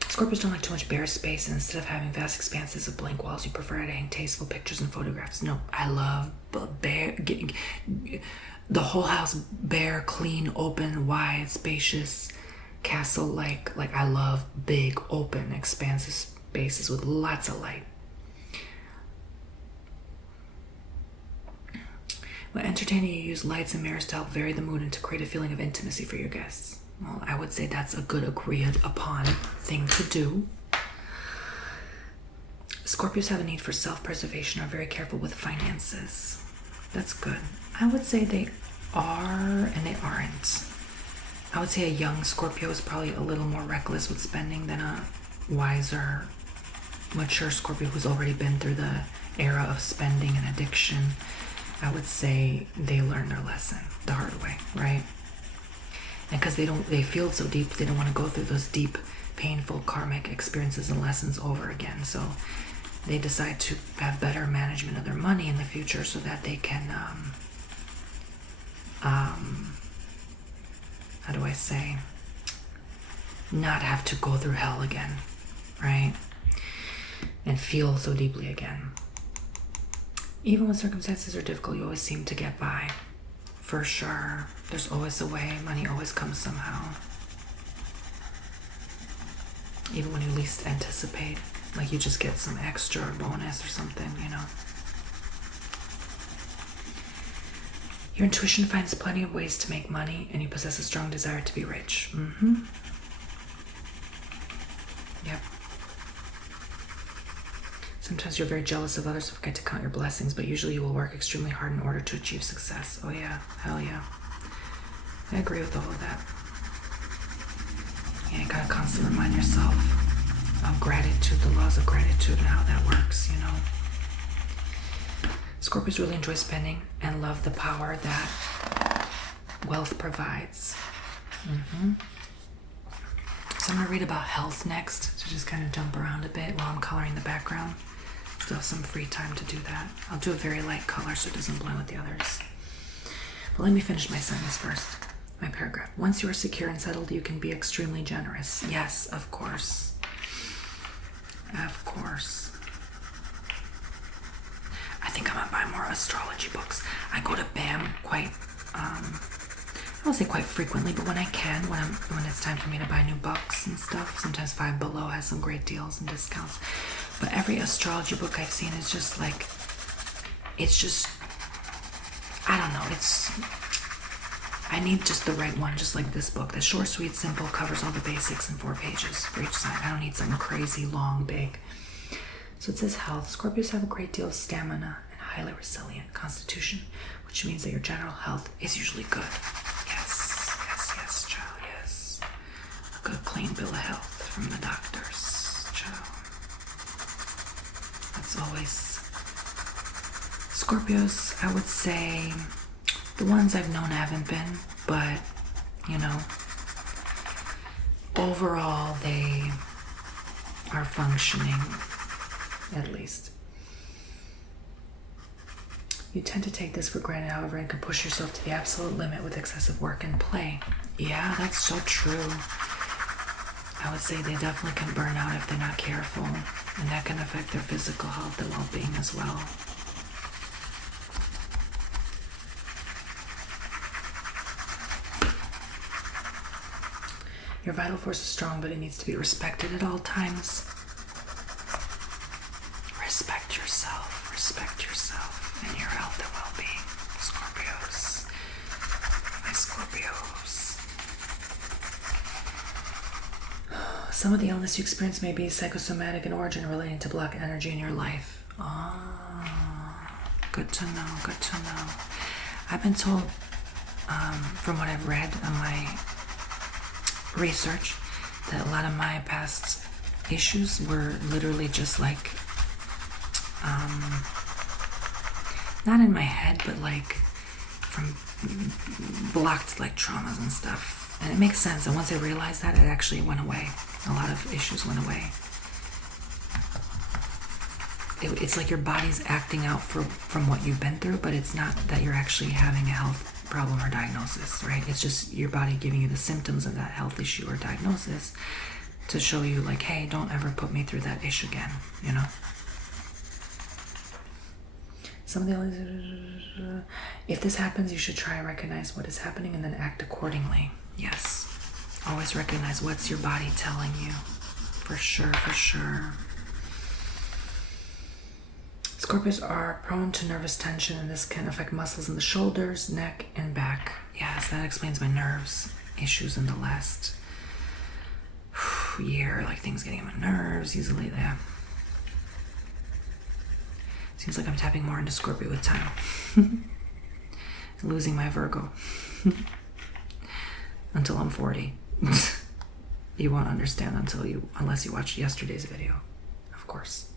Scorpios don't like too much bare space, and instead of having vast expanses of blank walls, you prefer to hang tasteful pictures and photographs. No, I love bare, the whole house bare, clean, open, wide, spacious, castle-like. Like, I love big, open, expansive spaces with lots of light. When entertaining, you use lights and mirrors to help vary the mood and to create a feeling of intimacy for your guests. Well, I would say that's a good agreed upon thing to do. Scorpios have a need for self-preservation, are very careful with finances. That's good. I would say they are and they aren't. I would say a young Scorpio is probably a little more reckless with spending than a wiser, mature Scorpio who's already been through the era of spending and addiction. I would say they learn their lesson the hard way, right? And because they feel so deep, they don't want to go through those deep, painful karmic experiences and lessons over again. So they decide to have better management of their money in the future so that they can, how do I say, not have to go through hell again, right? And feel so deeply again. Even when circumstances are difficult, you always seem to get by. For sure. There's always a way. Money always comes somehow. Even when you least anticipate. Like you just get some extra bonus or something, you know. Your intuition finds plenty of ways to make money, and you possess a strong desire to be rich. Yep. Sometimes you're very jealous of others and forget to count your blessings, but usually you will work extremely hard in order to achieve success. Oh yeah, hell yeah. I agree with all of that. Yeah, you gotta constantly remind yourself of gratitude, the laws of gratitude and how that works, you know. Scorpios really enjoy spending and love the power that wealth provides. So I'm going to read about health next, to just kind of jump around a bit while I'm coloring the background. Still have some free time to do that. I'll do a very light color so it doesn't blend with the others. But let me finish my sentence first, my paragraph. Once you are secure and settled, you can be extremely generous. Yes, of course. Of course. I think I'm gonna buy more astrology books. I go to BAM quite, I won't say quite frequently, but when I can, when it's time for me to buy new books and stuff. Sometimes Five Below has some great deals and discounts. But every astrology book I've seen is just like, it's just, I don't know, I need just the right one, just like this book. That's short, sweet, simple, covers all the basics in 4 pages for each sign. I don't need something crazy, long, big. So it says health. Scorpios have a great deal of stamina and highly resilient constitution, which means that your general health is usually good. Yes, child, yes. A good, clean bill of health from the doctors, child. That's always... Scorpios, I would say, the ones I've known haven't been, but, you know, overall they are functioning, at least. You tend to take this for granted, however, and can push yourself to the absolute limit with excessive work and play. Yeah, that's so true. I would say they definitely can burn out if they're not careful, and that can affect their physical health and well-being as well. Your vital force is strong, but it needs to be respected at all times. Respect yourself and your health and well-being, Scorpios. My Scorpios. Some of the illness you experience may be psychosomatic in origin, relating to blocked energy in your life. Good to know, good to know. I've been told, from what I've read on my research, that a lot of my past issues were literally just like, not in my head, but like from blocked like traumas and stuff. And it makes sense. And once I realized that, it actually went away. A lot of issues went away. It's like your body's acting out from what you've been through, but it's not that you're actually having a health problem or diagnosis, right? It's just your body giving you the symptoms of that health issue or diagnosis to show you like, hey, don't ever put me through that issue again, you know? If this happens, you should try to recognize what is happening and then act accordingly. Yes. Always recognize what's your body telling you. For sure, for sure. Scorpios are prone to nervous tension, and this can affect muscles in the shoulders, neck, and back. Yes, that explains my nerves issues in the last year, like things getting on my nerves easily. Yeah. Seems like I'm tapping more into Scorpio with time. Losing my Virgo. Until I'm 40. You won't understand unless you watch yesterday's video, of course.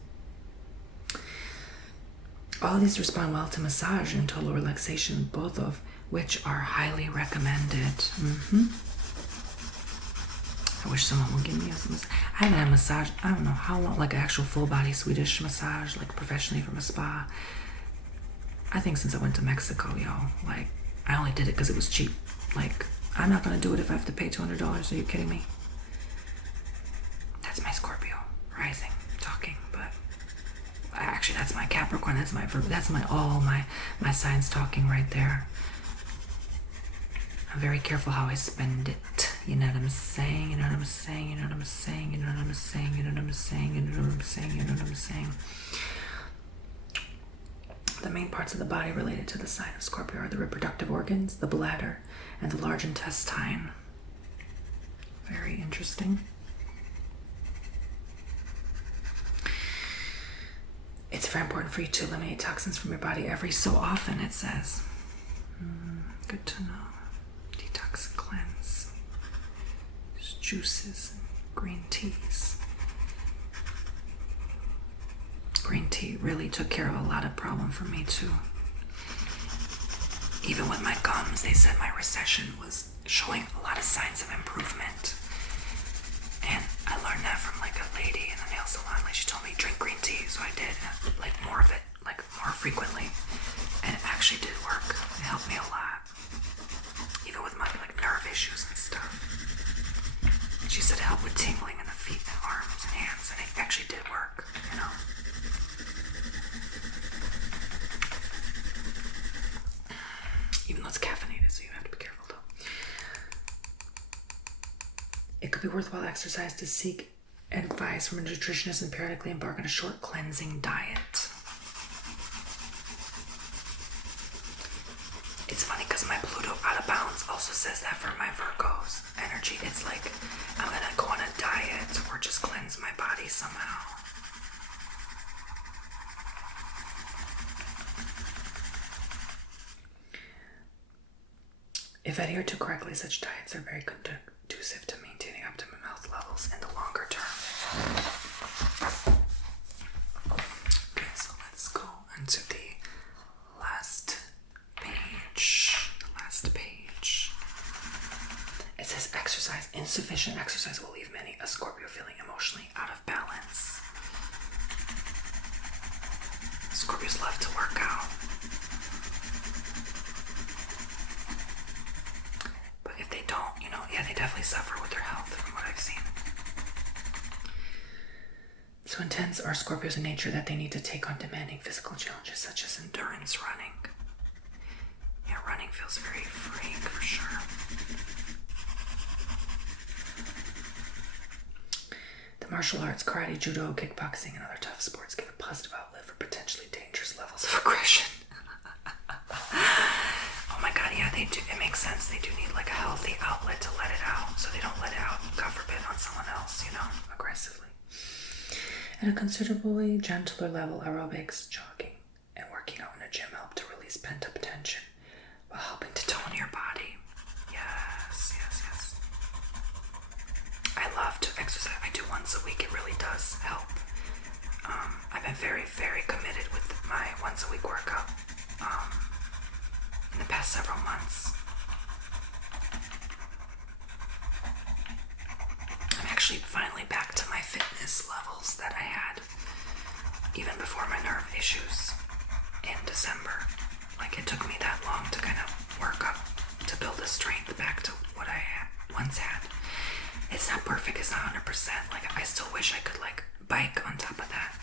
All these respond well to massage and total relaxation, both of which are highly recommended. I wish someone would give me a massage. I haven't had a massage, I don't know how long, like an actual full body Swedish massage, like professionally from a spa. I think since I went to Mexico, like I only did it because it was cheap. Like, I'm not gonna do it if I have to pay $200. Are you kidding me? That's my Scorpio rising talking, but actually that's my Capricorn, that's my Virgo, that's my signs talking right there. I'm very careful how I spend it. You know what I'm saying? You know what I'm saying? You know what I'm saying? You know what I'm saying? You know what I'm saying? You know what I'm saying? You know what I'm saying? The main parts of the body related to the sign of Scorpio are the reproductive organs, the bladder, and the large intestine. Very interesting. It's very important for you to eliminate toxins from your body every so often, it says. Good to know. Detox and cleanse. There's juices and green teas. Green tea really took care of a lot of problem for me too. Even with my gums, they said my recession was showing a lot of signs of improvement. And I learned that from like a lady in the nail salon. Like she told me drink green tea, so I did, like more of it, like more frequently. And it actually did work. It helped me a lot. Even with my like nerve issues and stuff. She said it helped with tingling in the feet and arms and hands, and it actually did work, you know. Even though it's caffeinated, so you have to be careful though. It could be worthwhile exercise to seek advice from a nutritionist and periodically embark on a short cleansing diet. It's funny because my Pluto out of bounds also says that for my Virgo's energy. It's like I'm gonna go on a diet or just cleanse my body somehow. If adhered to correctly, such diets are very conducive to maintaining optimum health levels in the longer term. Okay, so let's go into the last page. It says exercise. Insufficient exercise will leave many a Scorpio feeling emotionally out of balance. Scorpios love to work out. But if they don't, they definitely suffer with their health from what I've seen. So intense are Scorpios in nature that they need to take on demanding physical challenges such as endurance running. Yeah, running feels very freeing for sure. The martial arts, karate, judo, kickboxing, and other tough sports give a positive outlet for potentially dangerous levels of aggression. Oh my god, yeah, they do. It makes sense. They do need like a healthy outlet to let it out, so they don't let it out, God forbid, on someone else, aggressively. At a considerably gentler level, aerobics, jogging, and working out in a gym help to release pent-up tension while helping to tone your body. Yes. I love to exercise. I do once a week. It really does help. I've been very, very committed with my once a week workout in the past several months. I'm actually finally back to my fitness levels that I had even before my nerve issues in December. Like it took me that long to kind of work up to build the strength back to what I once had. It's not perfect, it's not 100%. Like I still wish I could like bike on top of that.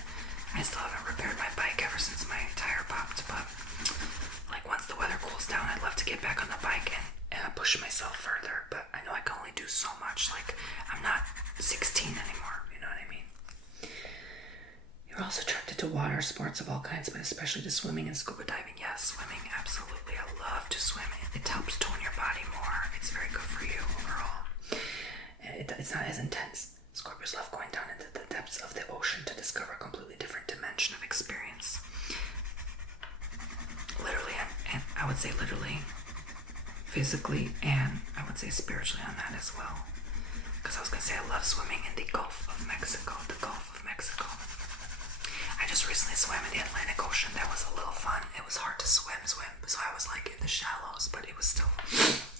I still haven't repaired my bike ever since my tire popped, but like once the weather cools down, I'd love to get back on the bike and push myself further, but I know I can only do so much. Like I'm not 16 anymore, you know what I mean? You're also attracted to water sports of all kinds, but especially to swimming and scuba diving. Yes, swimming, absolutely. I love to swim. It helps tone your body more. It's very good for you overall. It's not as intense. Scorpios love going down into the depths of the ocean to discover a completely different dimension of experience. Literally, and I would say literally, physically, and I would say spiritually on that as well. Because I was going to say I love swimming in the Gulf of Mexico. I just recently swam in the Atlantic Ocean. That was a little fun. It was hard to swim, so I was like in the shallows, but it was still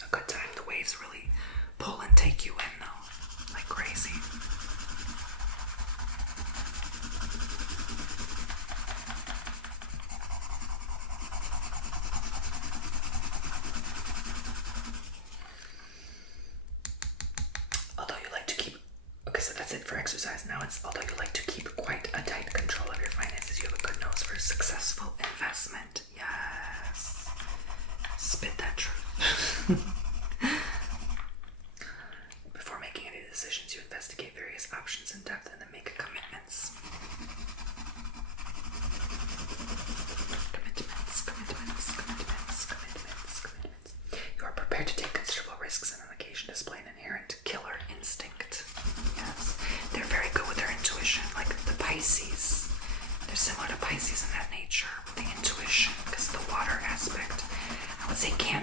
a good time. The waves really pull and take you in though, like crazy. So that's it for exercise. Now it's although you like to keep quite a tight control of your finances, you have a good nose for successful investment. Yes. Spit that truth.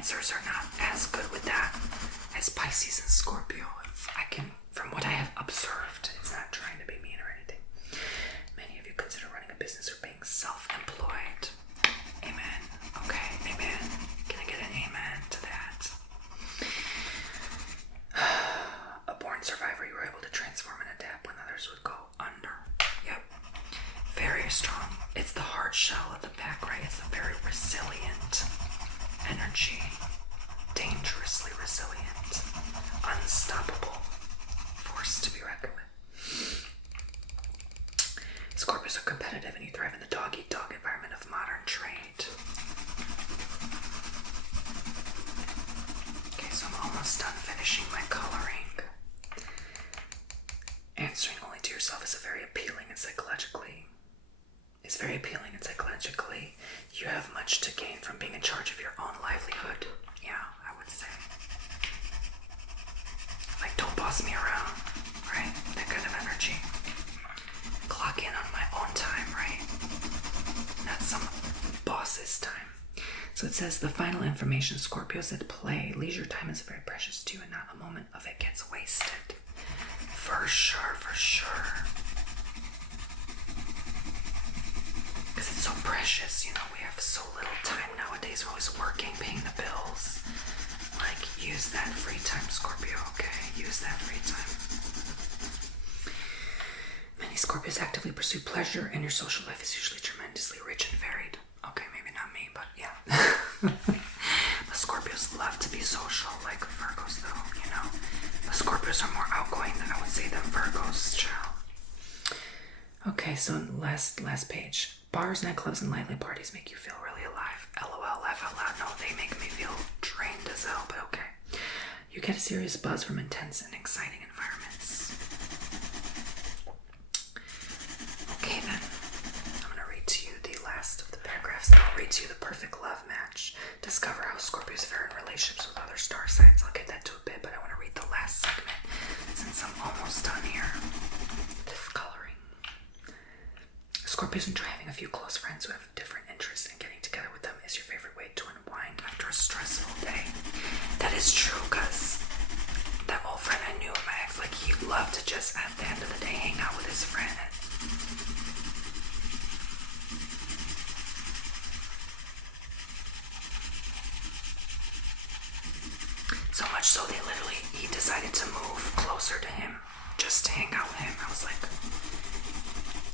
Cancers are not as good with that as Pisces and Scorpio. From what I have observed, it's not trying to be mean or anything. Many of you consider running a business or being self-employed. Amen. Okay, amen. Can I get an amen to that? A born survivor, you were able to transform and adapt when others would go under. Yep. Very strong. It's the hard shell at the back, right? It's a very resilient energy. Dangerously resilient. Unstoppable. Force to be reckoned with. Scorpios are competitive and you thrive in the dog-eat-dog environment of modern trade. Okay, so I'm almost done finishing my coloring. Answering only to yourself is very appealing and psychologically. You have much to gain from being in charge of your own livelihood. Yeah, I would say. Like, don't boss me around, right? That kind of energy. Clock in on my own time, right? Not some boss's time. So it says the final information, Scorpios at play. Leisure time is very precious to you and not a moment of it gets wasted. For sure, for sure. Because it's so precious, you know, we have so little time nowadays. We're always working, paying the bills. Like, use that free time, Scorpio, okay? Use that free time. Many Scorpios actively pursue pleasure, and your social life is usually tremendously rich and varied. Okay, maybe not me, but yeah. The Scorpios love to be social, like Virgos, though, you know. The Scorpios are more outgoing than I would say than Virgos, child. Okay, so last page. Bars, nightclubs, and lively parties make you feel really alive. LOL, laugh out loud. No, they make me feel drained as hell, but okay. You get a serious buzz from intense and exciting environments. Okay then, I'm going to read to you the last of the paragraphs, and I'll read to you the perfect love match. Discover how Scorpios fare in relationships with other star signs. I'll get that to a bit, but I want to read the last segment since I'm almost done here. This coloring. Scorpios enjoy having a few close friends who have different interests, and getting together with them is your favorite way to unwind after a stressful day. That is true, because that old friend I knew in my ex, like, he loved to just, at the end of the day, hang out with his friend. So much so he decided to move closer to him just to hang out with him. I was like,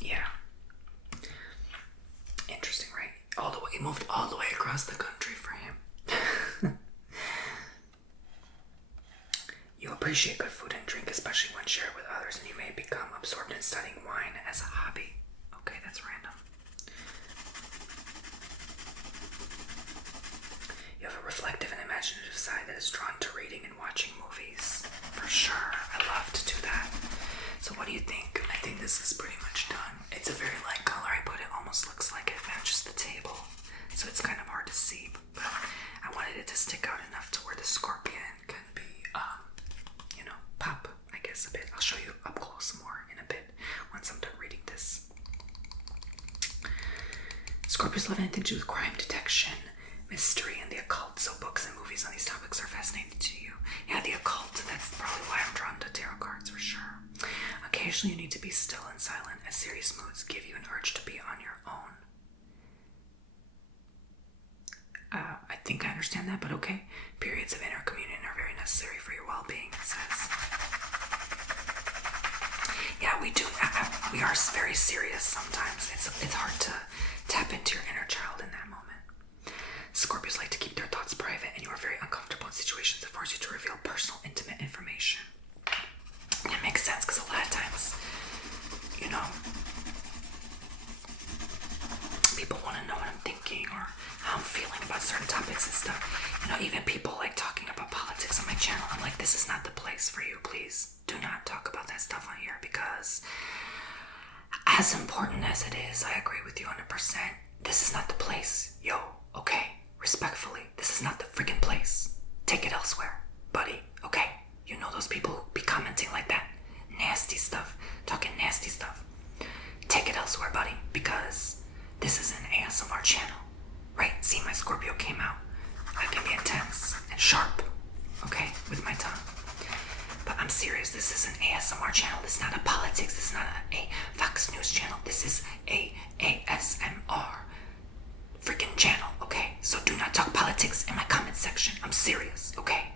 yeah. Interesting, right? He moved all the way across the country for him. You appreciate good food and drink, especially when shared with others, and you may become absorbed in studying wine as a hobby. Okay, that's random. You have a reflective and imaginative side that is drawn to reading and watching movies. For sure, I love to do that. So what do you think? I think this is pretty much done. It's a very light color, but it almost looks like it matches the table. So it's kind of hard to see, but I wanted it to stick out enough to where the scorpion can be, pop, I guess, a bit. I'll show you up close more in a bit once I'm done reading this. Scorpios love anything to do with crime detection, mystery, and the occult, so books and movies on these topics are fascinating to you. Yeah, the occult, that's probably why I'm drawn to tarot cards, for sure. Occasionally you need to be still and silent, as serious moods give you an urge to be on your own. I think I understand that, but okay. Periods of inner communion are very necessary for your well-being, it says. Yeah, we do. We are very serious sometimes. It's hard to tap into your inner child in that moment. Scorpios like to keep their thoughts private, and you are very uncomfortable in situations that force you to reveal personal, intimate information. It makes sense, because a lot of times, people want to know what I'm thinking or how I'm feeling about certain topics and stuff. Even people like talking about politics on my channel. I'm like, this is not the place for you. Please do not talk about that stuff on here, because as important as it is, I agree with you 100%. This is not the place. Yo, okay, respectfully, this is not the freaking place. Take it elsewhere, buddy, okay? You know those people who be commenting like that? Nasty stuff, talking nasty stuff. Take it elsewhere, buddy, because this is an ASMR channel, right? See, my Scorpio came out. I can be intense and sharp, okay, with my tongue. But I'm serious. This is an ASMR channel. This is not a politics. This is not a Fox News channel. This is a ASMR freaking channel, okay? So do not talk politics in my comment section. I'm serious, okay?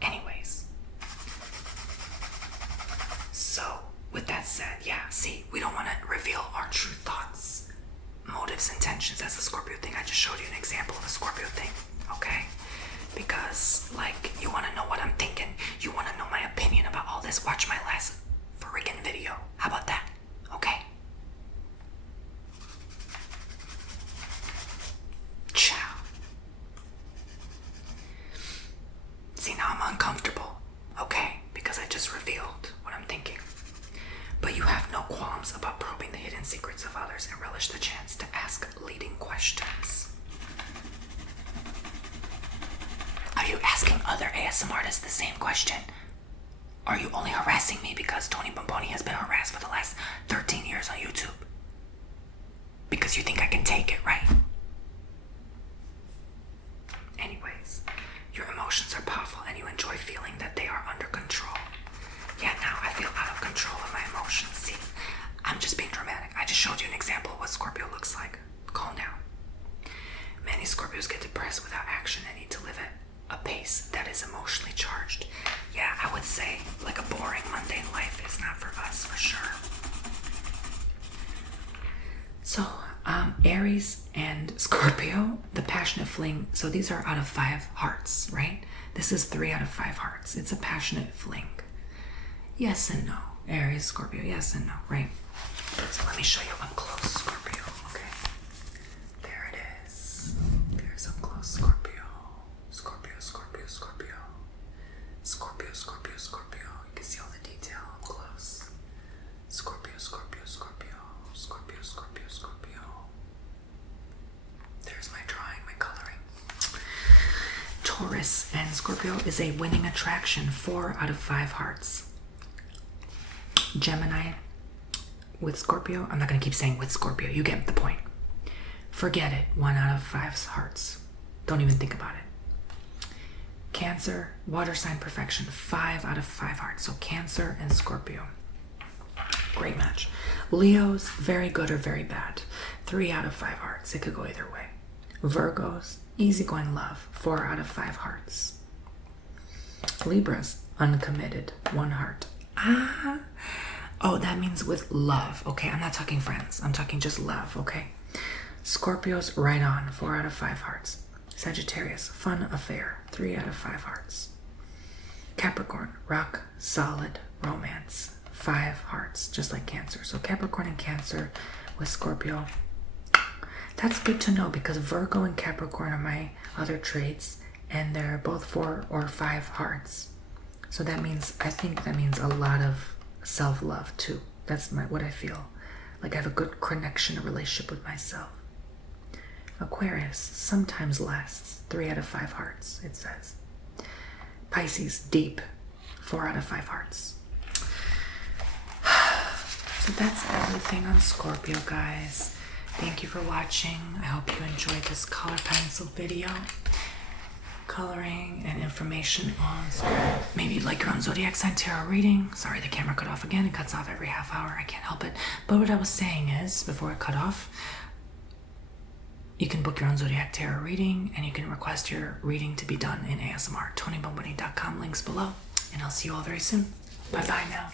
Anyways. So, with that said, yeah, see, we don't want to reveal our true thoughts, motives, intentions. That's a Scorpio thing. I just showed you an example of a Scorpio thing, okay? Because, like, you want to know what I'm thinking. You want to know my opinion about all this. Watch my last freaking video. How about that? Okay? Ciao. See, now I'm uncomfortable, okay? Because I just revealed what I'm thinking. But you have no qualms about probing the hidden secrets of others and relish the chance to ask leading questions. Are you asking other ASMR artists the same question? Are you only harassing me because Tony Bomboni has been harassed for the last 13 years on YouTube? Because you think I can take it, right? Anyways, your emotions are powerful and you enjoy feeling that they are under control. Yeah, now I feel out of control of my emotions. See, I'm just being dramatic. I just showed you an example of what Scorpio looks like. Calm down. Many Scorpios get depressed without action and need to live at a pace that is emotionally charged. Yeah, I would say like a boring, mundane life is not for us, for sure. So, Aries and Scorpio, the passionate fling. So these are out of 5 hearts, right? This is 3 out of 5 hearts. It's a passionate fling. Yes and no. Aries, Scorpio, yes and no, right? So let me show you up close, Scorpio, okay? There it is. There's up close, Scorpio. Scorpio, Scorpio, Scorpio. Scorpio, Scorpio, Scorpio. You can see all the detail up close. Scorpio, Scorpio, Scorpio. Scorpio, Scorpio, Scorpio. There's my drawing, my coloring. Taurus and Scorpio is a winning attraction, 4 out of 5 hearts. Gemini with Scorpio. I'm not going to keep saying with Scorpio. You get the point. Forget it. 1 out of 5 hearts. Don't even think about it. Cancer, water sign perfection, 5 out of 5 hearts. So Cancer and Scorpio. Great match. Leos, very good or very bad. 3 out of 5 hearts. It could go either way. Virgos, easygoing love, 4 out of 5 hearts. Libras, uncommitted, 1 heart. Oh, that means with love. Okay, I'm not talking friends. I'm talking just love, okay? Scorpios, right on, 4 out of 5 hearts. Sagittarius, fun affair, 3 out of 5 hearts. Capricorn, rock solid romance, 5 hearts, just like Cancer. So Capricorn and Cancer with Scorpio. That's good to know because Virgo and Capricorn are my other traits and they're both 4 or 5 hearts. So that means, I think that means a lot of self-love too. That's what I feel. Like I have a good connection, a relationship with myself. Aquarius sometimes lasts, 3 out of 5 hearts, it says. Pisces, deep, 4 out of 5 hearts. So that's everything on Scorpio, guys. Thank you for watching. I hope you enjoyed this color pencil video. Coloring and information on Scorpio. Maybe you'd like your own Zodiac sign tarot reading. Sorry, the camera cut off again. It cuts off every half hour. I can't help it. But what I was saying is, before it cut off, you can book your own Zodiac tarot reading and you can request your reading to be done in ASMR. TonyBomboni.com, links below. And I'll see you all very soon. Bye-bye now.